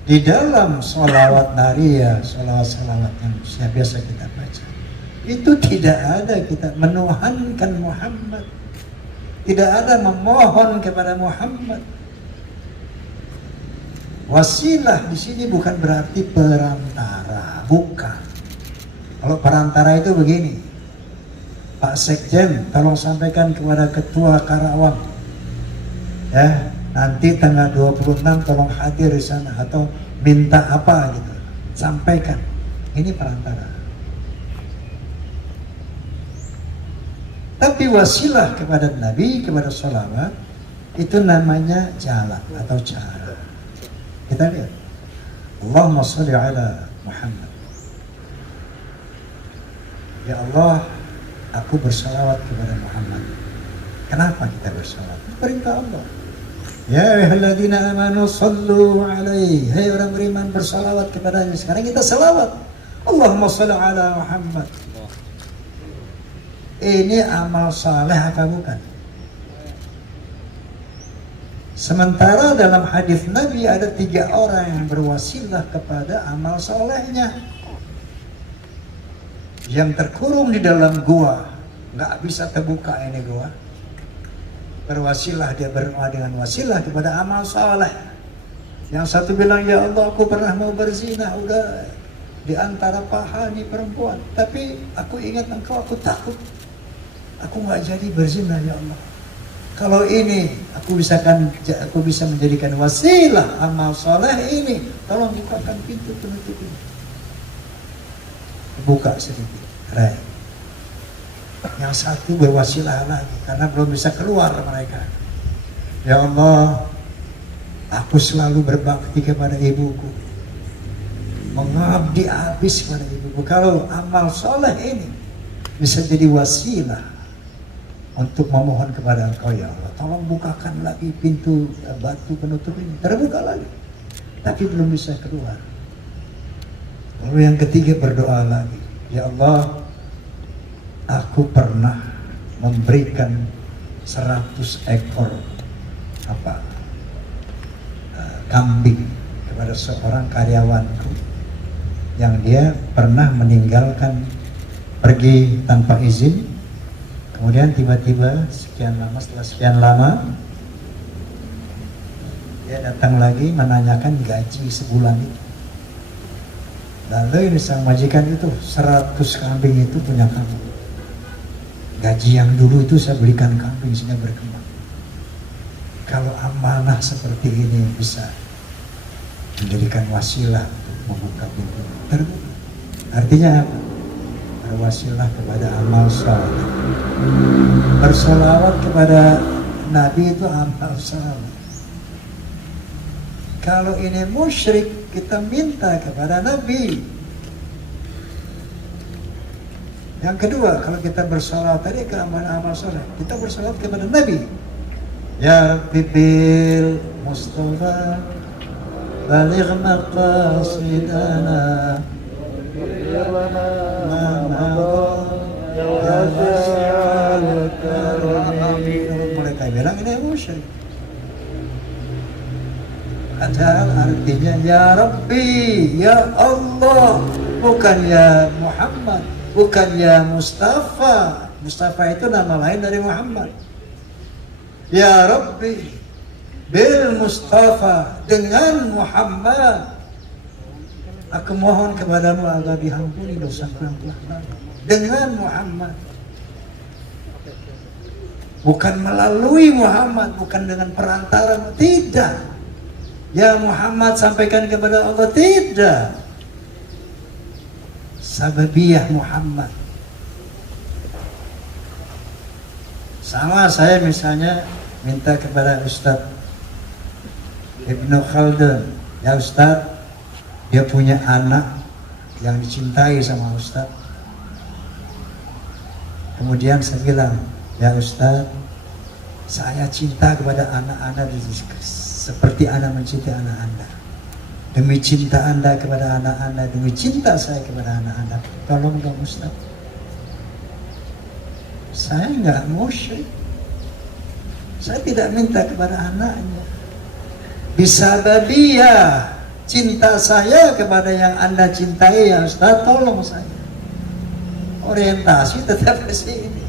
Di dalam sholawat nariyah, sholawat-sholawat yang biasa kita baca, itu tidak ada kita menuhankan Muhammad, tidak ada memohon kepada Muhammad. Wasilah di sini bukan berarti perantara, bukan. Kalau perantara itu begini, Pak Sekjen, tolong sampaikan kepada Ketua Karawang, ya, Nanti tanggal 26 tolong hadir di sana atau minta apa gitu. Sampaikan. Ini perantara. Tapi wasilah kepada Nabi, kepada sholawat, itu namanya jalan atau cara. Kita lihat. Allahumma sholli ala Muhammad. Ya Allah, aku bersalawat kepada Muhammad. Kenapa kita bersalawat? Perintah Allah. Ya ayyuhalladzina amanu shallu alaihi. Hai orang beriman, bersalawat kepadanya. Sekarang kita salawat. Allahumma sholli ala Muhammad. Ini amal saleh apa bukan? Sementara dalam hadis Nabi ada 3 orang yang berwasilah kepada amal solehnya, yang terkurung di dalam gua, nggak bisa terbuka ini gua. Berwasilah, dia berdoa dengan wasilah kepada amal soleh. Yang satu bilang, ya Allah, aku pernah mau berzina, udah di antara paha nih perempuan, tapi aku ingat engkau, aku takut, aku nggak jadi berzina ya Allah. Kalau ini aku bisa menjadikan wasilah amal soleh ini, tolong bukakan pintu penutup ini. Buka sedikit, right. Yang satu berwasilah lagi karena belum bisa keluar mereka. Ya Allah, aku selalu berbakti kepada ibuku, mengabdi habis kepada ibuku. Kalau amal soleh ini bisa jadi wasilah untuk memohon kepada Engkau ya Allah, tolong bukakan lagi pintu batu penutup ini. Terbuka lagi, tapi belum bisa keluar. Lalu yang ketiga berdoa lagi, ya Allah, aku pernah memberikan 100 ekor kambing kepada seorang karyawanku yang dia pernah meninggalkan, pergi tanpa izin. Kemudian tiba-tiba setelah sekian lama dia datang lagi menanyakan gaji sebulan itu. Lalu ini sang majikan itu 100 kambing itu punya kamu. Gaji yang dulu itu saya belikan kambing sehingga berkembang. Kalau amanah seperti ini bisa menjadikan wasilah untuk membuka pintu terbuka. Artinya apa? Berwasilah kepada amal saleh. Bersolawat kepada Nabi itu amal saleh. Kalau ini musyrik, kita minta kepada Nabi. Yang kedua, kalau kita bersolawat tadi ke amal saleh, kita bersolawat kepada Nabi. Ya Rabbi bil Mustafa baligh maqasidana mereka bilang ini musyrik. Padahal artinya ya Rabbi, ya Allah, bukan ya Muhammad, bukan ya Mustafa. Mustafa itu nama lain dari Muhammad. Ya Rabbi bil Mustafa, dengan Muhammad aku mohon kepadamu agar diampuni dosaku yang telah lalu. Dengan Muhammad, bukan melalui Muhammad, bukan dengan perantara, tidak. Ya Muhammad sampaikan kepada Allah, tidak. Sababiyah Muhammad. Sama saya misalnya minta kepada Ustadz Ibnu Khaldun, ya Ustadz, dia punya anak yang dicintai sama Ustadz. Kemudian saya bilang, ya Ustadz, saya cinta kepada anak Anda seperti Anda mencintai anak Anda. Demi cinta Anda kepada anak Anda, demi cinta saya kepada anak Anda, tolong dong Ustadz. Saya nggak musyrik. Saya tidak minta kepada anaknya. Bisababiyah cinta saya kepada yang Anda cintai, ya Ustaz, tolong saya. Orientasi tetap ke sini.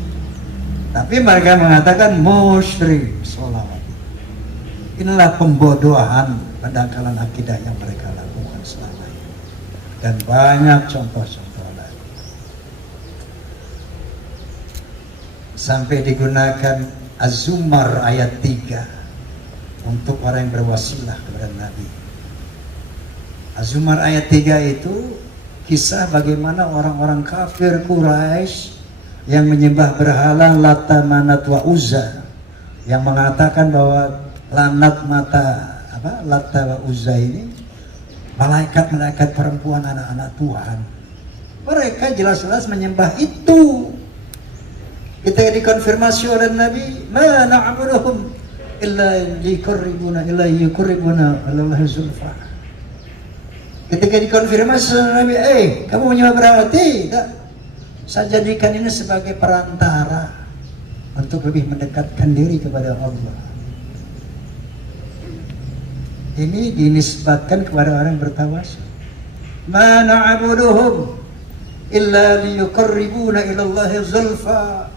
Tapi mereka mengatakan musyrik sholawat. Inilah pembodohan pendangkalan akidah yang mereka lakukan selama ini. Dan banyak contoh-contoh lain. Sampai digunakan Az-Zumar ayat 3. untuk orang yang berwasilah kepada Nabi. Az-Zumar ayat 3 itu kisah bagaimana orang-orang kafir Quraisy yang menyembah berhala Lata, Manat, wa Uzza, yang mengatakan bahwa Lata, wa Uzza ini malaikat-malaikat perempuan, anak-anak Tuhan. Mereka jelas-jelas menyembah itu. Ketika dikonfirmasi oleh Nabi, ma na'buduhum illa liqarribuna ilallahi zulfa. Ketika dikonfirmasi oleh Nabi, kamu menyembah berhala? Tidak. Saya jadikan ini sebagai perantara untuk lebih mendekatkan diri kepada Allah. Ini dinisbatkan kepada orang yang bertawasul. Ma na'buduhum illa liyuqarribuna ilallahi zulfa.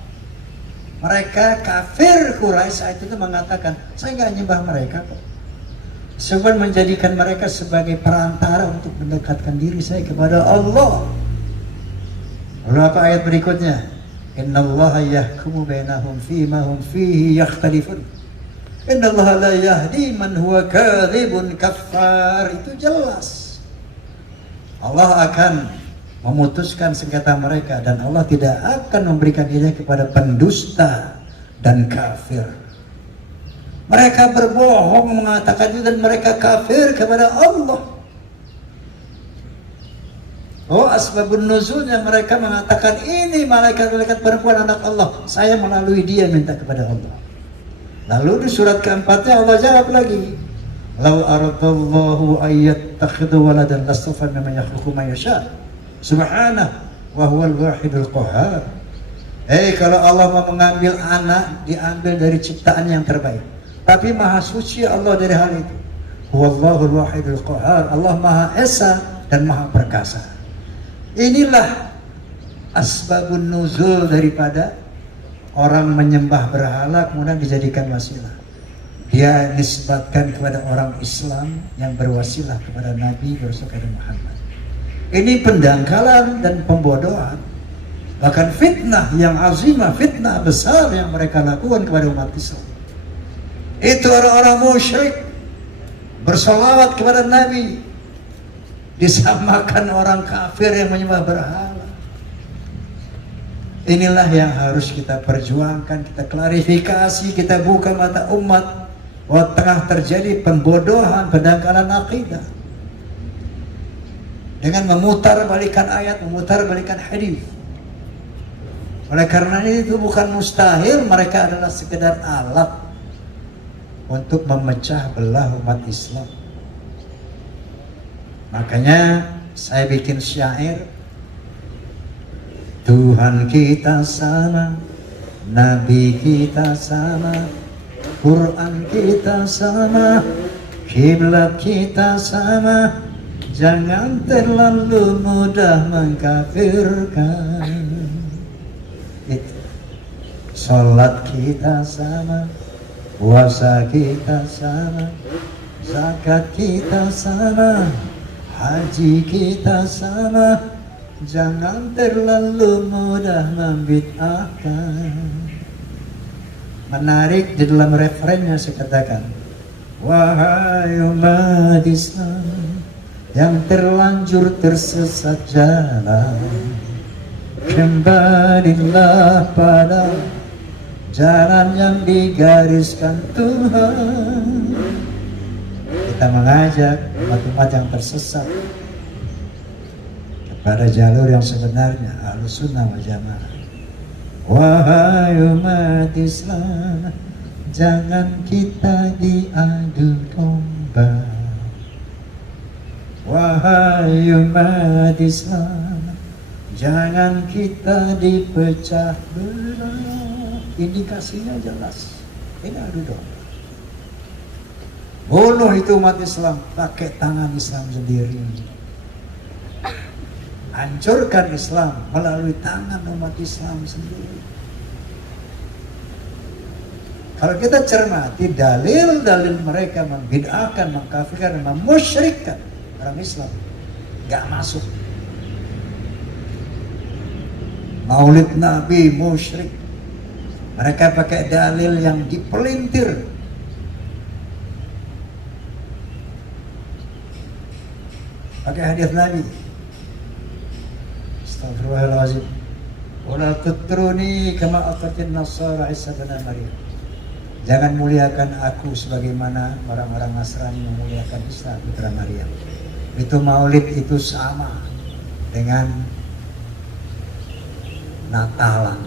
Mereka kafir Quraisy saat itu mengatakan, saya nggak nyembah mereka kok, cuma menjadikan mereka sebagai perantara untuk mendekatkan diri saya kepada Allah. Lalu apa ayat berikutnya? Innallaha yahkumu bainahum fima hum fihi yakhtalifun. Innallaha la yahdi man huwa kadzibun kaffar. Itu jelas. Allah akan memutuskan sengketa mereka dan Allah tidak akan memberikan hidayah kepada pendusta dan kafir. Mereka berbohong mengatakan itu dan mereka kafir kepada Allah. Oh, asbabun nuzulnya mereka mengatakan ini malaikat-malaikat perempuan anak Allah. Saya melalui dia minta kepada Allah. Lalu di surat keempatnya Allah jawab lagi, "Lau aradallahu ayyattakhidhu waladan lastafa mimma yakhluqu ma yasha. Subhanahu wa huwal wahidul qahhar." Kalau Allah mau mengambil anak, diambil dari ciptaan yang terbaik. Tapi maha suci Allah dari hal itu. Huwallahul wahidul qahhar. Allah maha esa dan maha perkasa. Inilah asbabun nuzul daripada orang menyembah berhala kemudian dijadikan wasilah. Dia nisbatkan kepada orang Islam yang berwasilah kepada Nabi kepada Muhammad. Ini pendangkalan dan pembodohan, bahkan fitnah yang azimah, fitnah besar yang mereka lakukan kepada umat Islam. Itu orang-orang musyrik bersolawat kepada Nabi disamakan orang kafir yang menyembah berhala. Inilah yang harus kita perjuangkan, kita klarifikasi, kita buka mata umat bahwa tengah terjadi pembodohan, pendangkalan akidah dengan memutar balikan ayat, memutar balikan hadis. Oleh karena itu bukan mustahil, mereka adalah sekedar alat untuk memecah belah umat Islam. Makanya saya bikin syair, Tuhan kita sama, Nabi kita sama, Quran kita sama, kiblat kita sama, jangan terlalu mudah mengkafirkan. Salat kita sama, puasa kita sama, zakat kita sama, haji kita sama, jangan terlalu mudah membid'ahkan. Menarik di dalam referennya saya katakan, wahai umat Islam yang terlanjur tersesat jalan, kembalilah pada jalan yang digariskan Tuhan. Kita mengajak umat-umat yang tersesat kepada jalur yang sebenarnya, Ahlussunnah wal Jamaah. Wahai umat Islam, jangan kita diadu domba. Wahai umat Islam, jangan kita dipecah belah. Indikasinya jelas, ini adu domba. Bunuh itu umat Islam pakai tangan Islam sendiri. Hancurkan Islam melalui tangan umat Islam sendiri. Kalau kita cermati dalil-dalil mereka membid'ahkan, mengkafirkan, memusyrikkan orang Islam, gak masuk. Maulid Nabi musyrik. Mereka pakai dalil yang dipelintir. pakai hadis Nabi. Astagfirullahaladzim. Wala tutruni kama atratin Nasara Isa bin Maryam. Jangan muliakan aku sebagaimana orang-orang Nasrani memuliakan Isa putra Maryam. Itu maulid itu sama dengan Natalan.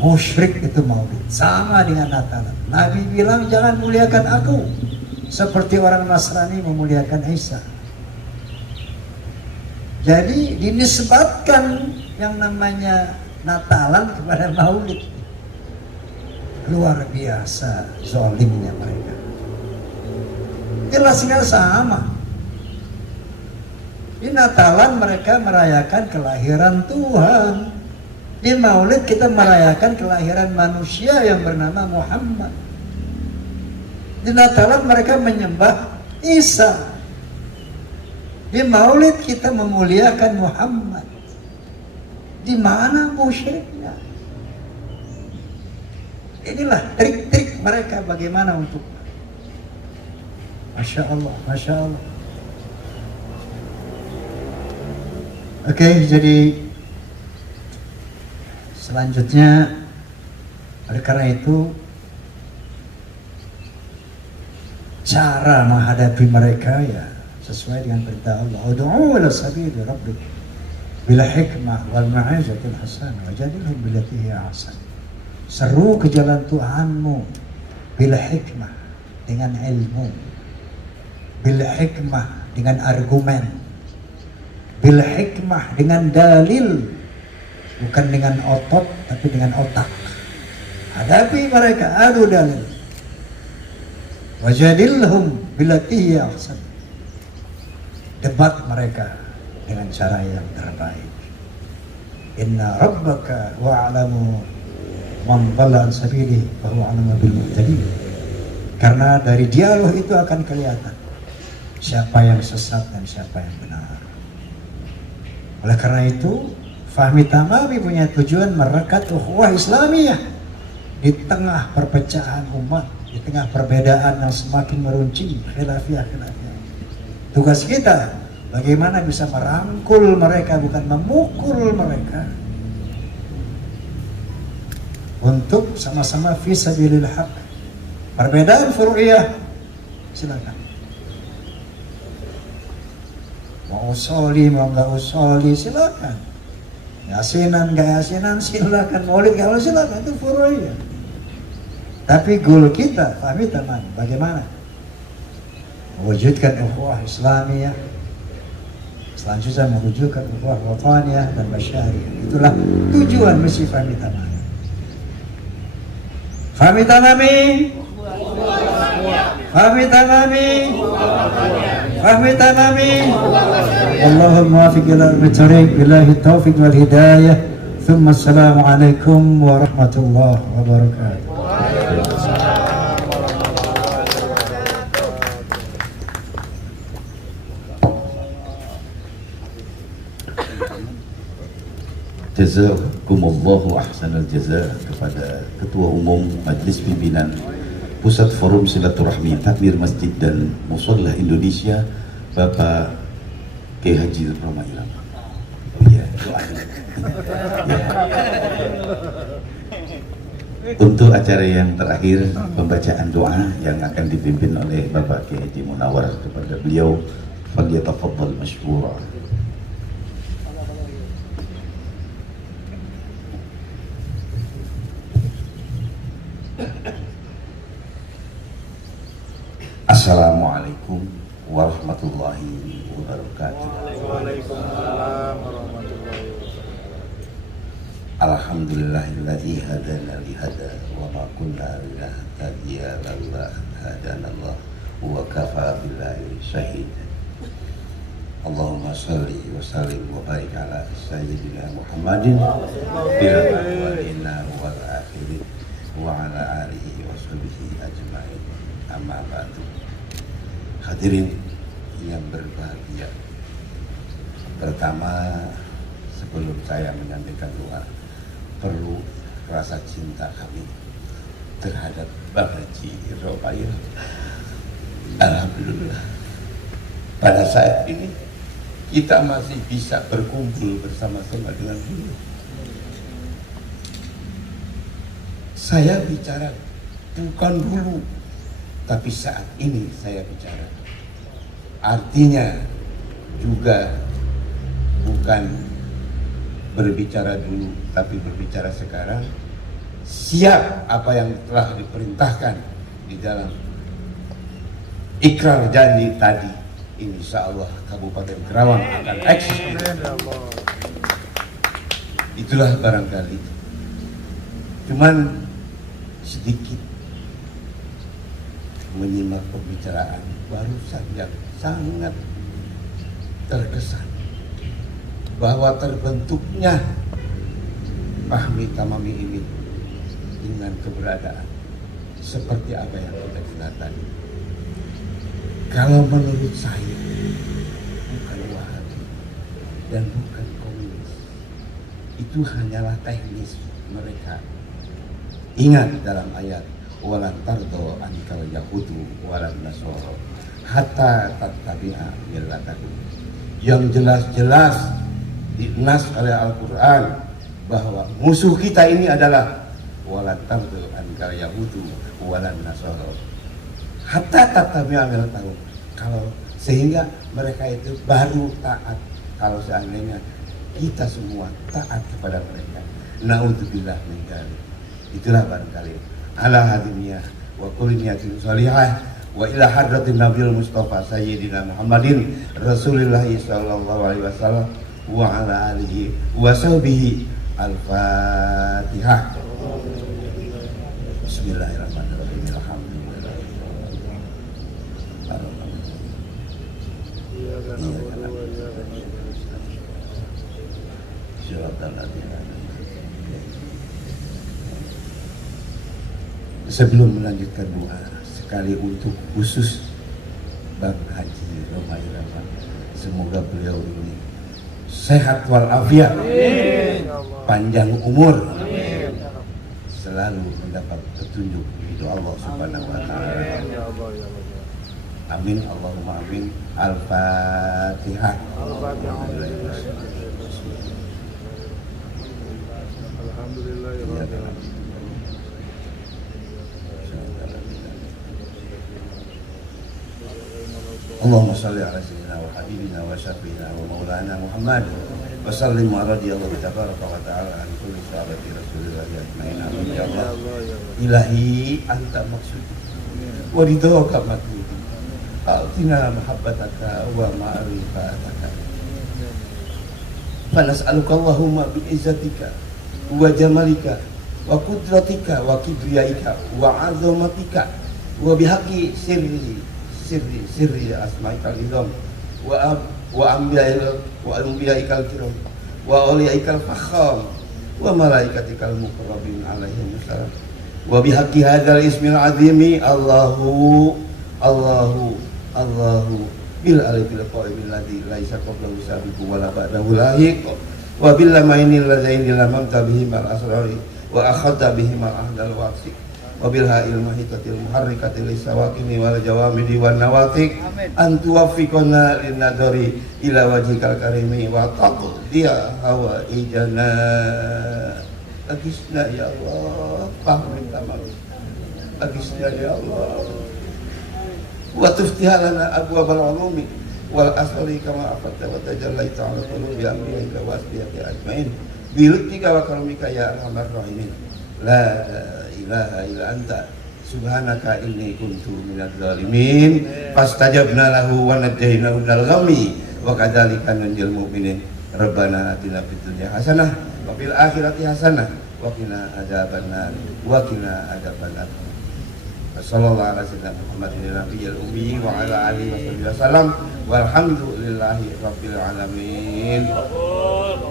Musyrik itu maulid sama dengan Natalan. Nabi bilang jangan muliakan aku seperti orang Nasrani memuliakan Isa. Jadi dinisbatkan yang namanya Natalan kepada maulid. Luar biasa zalimnya mereka. Jelasnya sama. Di Natalan mereka merayakan kelahiran Tuhan. Di maulid kita merayakan kelahiran manusia yang bernama Muhammad. Di Natalan mereka menyembah Isa. Di maulid kita memuliakan Muhammad. Di mana musyriknya? Inilah trik-trik mereka bagaimana untuk Masya Allah, Masya Allah. Oke, jadi selanjutnya oleh karena itu cara menghadapi mereka ya sesuai dengan perintah Allah. Ud'u ila sabili rabbik bil hikmah wal mau'izatil hasanah wajadilhum billati hiya ahsan. Seru ke jalan Tuhanmu bil hikmah dengan ilmu, bil hikmah dengan argumen, bil hikmah dengan dalil, bukan dengan otot tapi dengan otak. Hadapi mereka adu dalil. Wajadilhum billati hiya ahsan. Debat mereka dengan cara yang terbaik. Inna rabbaka wa'alamu man dhalla an sabilihi wa huwa a'lamu bil muhtadin. Karena dari dialog itu akan kelihatan siapa yang sesat dan siapa yang benar. Oleh karena itu, Fahmi Tamami punya tujuan merekat ukhuwah Islamiyah di tengah perpecahan umat, di tengah perbedaan yang semakin meruncing, khilafiyah. Tugas kita bagaimana bisa merangkul mereka, bukan memukul mereka, untuk sama-sama fi sabilil haq. Perbedaan furu'iyah silakan. Mau usoli, mau nggak usoli silakan. Yasinan nggak yasinan silakan. Maulid nggak silakan, itu furu'iyah. Tapi goal kita, Fahmi teman, bagaimana mewujudkan ukhuwah Islamiyah, selanjutnya mewujudkan ukhuwah wataniyah dan masyariyah. Itulah tujuan misi Fahmi Tamami. Fahmi Tamami, Fahmi Tamami, Fahmi Tamami. Allahumma muwafiq ila al-tariq, billahi taufiq wal hidayah. Thumma assalamu alaikum warahmatullahi wabarakatuh. Jazakumullahu ahsanal jazaa kepada Ketua Umum Majelis Pimpinan Pusat Forum Silaturahmi Takmir Masjid dan Musholah Indonesia, Bapak Kiai Haji Roma Ilham. Oh iya, doanya. Ya. Untuk acara yang terakhir, pembacaan doa yang akan dipimpin oleh Bapak Kiai Haji Munawar kepada beliau, falyatafaddal masyhura. Assalamualaikum warahmatullahi wabarakatuh. Waalaikumsalam warahmatullahi wabarakatuh. Alhamdulillahilladzi hadana li hada wa ma kunna linahtadiya laula an hadanallah wa kafa billahi syahid. Allahumma shalli wa sallim wa barik ala sayyidina Muhammadin fil awwalina wal akhirin wa ala alihi wa sahbihi ajmain. Amma ba'du. Hadirin yang berbahagia, pertama sebelum saya menyampaikan doa, perlu rasa cinta kami terhadap Bang Haji Roma Ilham. Alhamdulillah, pada saat ini kita masih bisa berkumpul bersama-sama dengan dulu. Saya bicara bukan dulu, tapi saat ini saya bicara. Artinya juga bukan berbicara dulu, tapi berbicara sekarang. Siap apa yang telah diperintahkan di dalam ikrar janji tadi. Insya Allah Kabupaten Kerawang akan eksis. Itulah barangkali. Cuman sedikit menyimak pembicaraan barusan yang sangat terkesan bahwa terbentuknya Fahmi Tamami ini dengan keberadaan seperti apa yang kita lihat tadi. Kalau menurut saya bukan Wahabi dan bukan komunis, itu hanyalah teknis mereka. Ingat dalam ayat walan tardo ankal yahudu walan nasoro hatta tattabi'a millatakum, yang jelas-jelas dinas oleh Al-Quran bahwa musuh kita ini adalah walan tardo ankal yahudu walan nasoro hatta tattabi'a millatakum, kalau sehingga mereka itu baru taat kalau seandainya kita semua taat kepada mereka. Na'udzubillah min dzalik. Itulah barangkali ala hadiniyah wa kuliniyatin salihah wa ila hadratin Nabiul Mustafa Sayyidina Muhammadin Rasulullah sallallahu alaihi wasallam wa ala alihi wa sahbihi. Al-Fatihah. Bismillahirrahmanirrahim. Alhamdulillah. Sebelum melanjutkan doa, sekali untuk khusus Bang Haji Romai Rama, semoga beliau ini sehat walafiat, panjang umur, selalu mendapat petunjuk itu Allah Subhanahu wa taala. Amin Allahumma amin. Al-Fatihah. Allahumma salli ala sayyidina wa habibina wa syafiina wa maulana Muhammad wa sallim wa radiyallahu tabaraka wa ta'ala an kulli sahabati Rasulillah ajma'in. Amin ya Allah. Ilahi anta maksudi wa ridhoka matludi, a'tina mahabbataka wa ma'rifataka, fa nas'aluka Allahumma bi izzatika wa jamalika wa qudratika wa kibriyaika wa 'azamatika wa bihaqqi sirri asma'ikal izam wa anbiya'ikal kiram wa awliyaikal fakham wa malaikatikal muqarrabin alaihim assalam wa bihaqqi hadzal ismil azimi Allahu bil alifil qaimil ladzi laisa qablahu sabiqu wa la ba'dahu lahiq wa bil lamainil ladzaini lam tabihi mal asrari wa akhadha bihi mal ahdal waqsi wa bil ha'il mahikatil muharrikatil lisawaqini wal jawamidi wan nawatiq an tuwaffiqana lin nadari ila wajhikal karimi wa taqdiya hawaijana. Agisna ya Allah, Fahmi Tamami, agisna ya Allah, wa tuftiha lana abwabal ulumi wal asri kama afatta wa tajallaita ala qulubi anbiya'ika wa asbiyati ajmain bi lutfika wa karamika ya arhamar rahimin. La ilaha illa anta subhanaka inni kuntu minadz zalimin fastajabna lahu wa najjaynahu minal ghammi wa kadzalika nunjil mu'minin. Rabbana atina fid dunya hasanah wa fil akhirati hasanah wa qina adzabannar wa qina adzabannar. Sallallahu alaihi wasallam Muhammadin nabiyil ummi wa ala alihi wasallam walhamdulillahi rabbil alamin.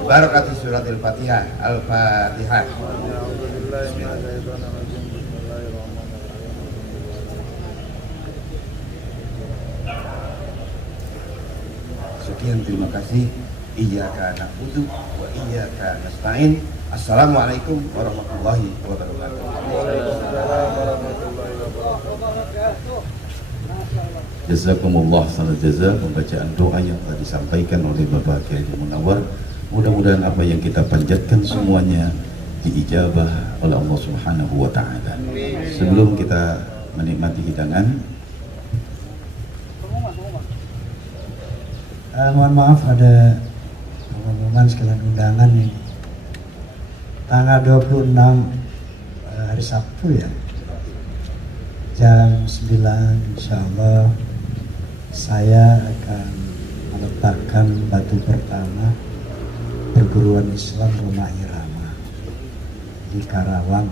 Barakati suratil Fatihah. Al-Fatihah. Sekian, terima kasih. Iyyaka na'budu wa iyyaka nasta'in. Assalamualaikum warahmatullahi wabarakatuh. Jazakumullah khairal jaza pembacaan doa yang telah disampaikan oleh Bapak Kiai Munawar. Mudah-mudahan apa yang kita panjatkan semuanya diijabah oleh Allah Subhanahu wa taala. Sebelum kita menikmati hidangan, mohon maaf ada pengumuman sekalian undangan nih. Tanggal 26 hari Sabtu ya, jam 9 insya Allah saya akan meletakkan batu pertama perguruan Islam Rumah Irama di Karawang.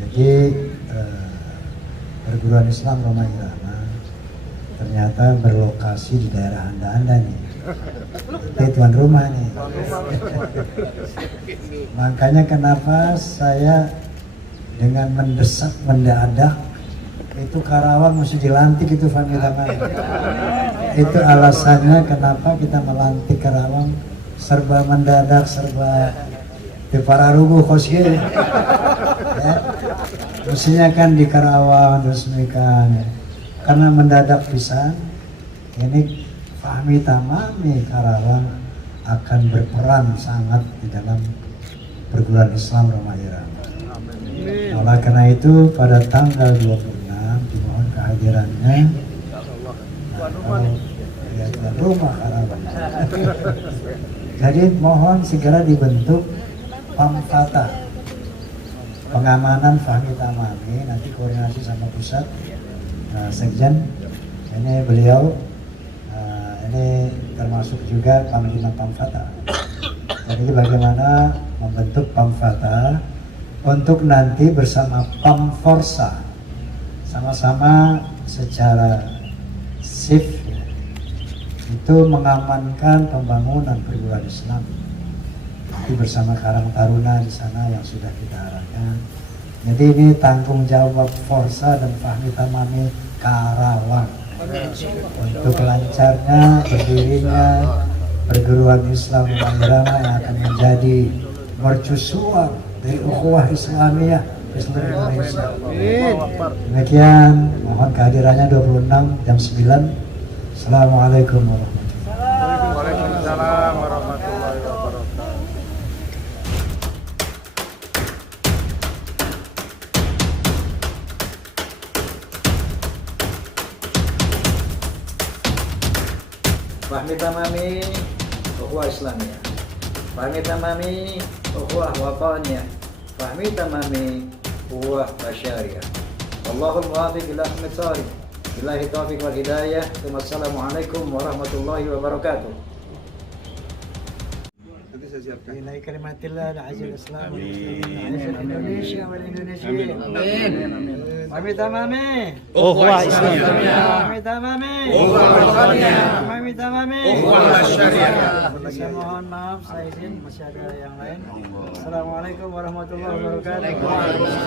Jadi perguruan Islam Rumah Irama ternyata berlokasi di daerah Anda nih. Tuan rumah nih. Makanya kenapa saya dengan mendesak mendadak itu Karawang mesti dilantik itu Famila. Itu alasannya kenapa kita melantik Karawang serba mendadak, serba di para rubuh kosnya. Ya. Mestinya kan di Karawang resmikan ya. Karena mendadak pisan ini Fahmi Tamami Karawang akan berperan sangat di dalam perguruan Islam Rumah Irama. Oleh karena itu pada tanggal 26 dimohon kehadirannya tuan rumah Karawang. Jadi mohon segera dibentuk Pamfata pengamanan Fahmi Tamami, nanti koordinasi sama pusat. Sekjen ini beliau ini termasuk juga Panglima Pamfata. Jadi bagaimana membentuk Pamfata untuk nanti bersama Pamforsa sama-sama secara shift itu mengamankan pembangunan perguruan Islam. Nanti bersama Karang Taruna di sana yang sudah kita arahkan. Jadi ini tanggung jawab Forsa dan Fahmi Tamami Karawang untuk lancarnya berdirinya perguruan Islam Rumah Irama yang akan menjadi mercusuar dari ukhuwah Islamiyah di seluruh Indonesia. Demikian, mohon kehadirannya 26 jam 9. Assalamualaikum warahmatullahi wabarakatuh. Waalaikumsalam warahmatullahi wabarakatuh. Fahmi Tamami ukhuwah Islamiyah, Fahmi Tamami ukhuwah wataniyah, Fahmi Tamami ukhuwah basyariyah. Wallahul muwaffiq ila ahmad sari. Billahi taufiq wal hidayah. Wassalamualaikum warahmatullahi wabarakatuh. Ila kalimatillah al-azizil Islam Indonesia wal Indonesiyin. Amin. Fahmi Tamami ukhuwah Islamiyah, Fahmi Tamami ukhuwah wataniyah, Fahmi Tamami ukhuwah basyariyah. Saya mohon maaf, saya izin masih ada yang lain. Assalamualaikum warahmatullahi wabarakatuh.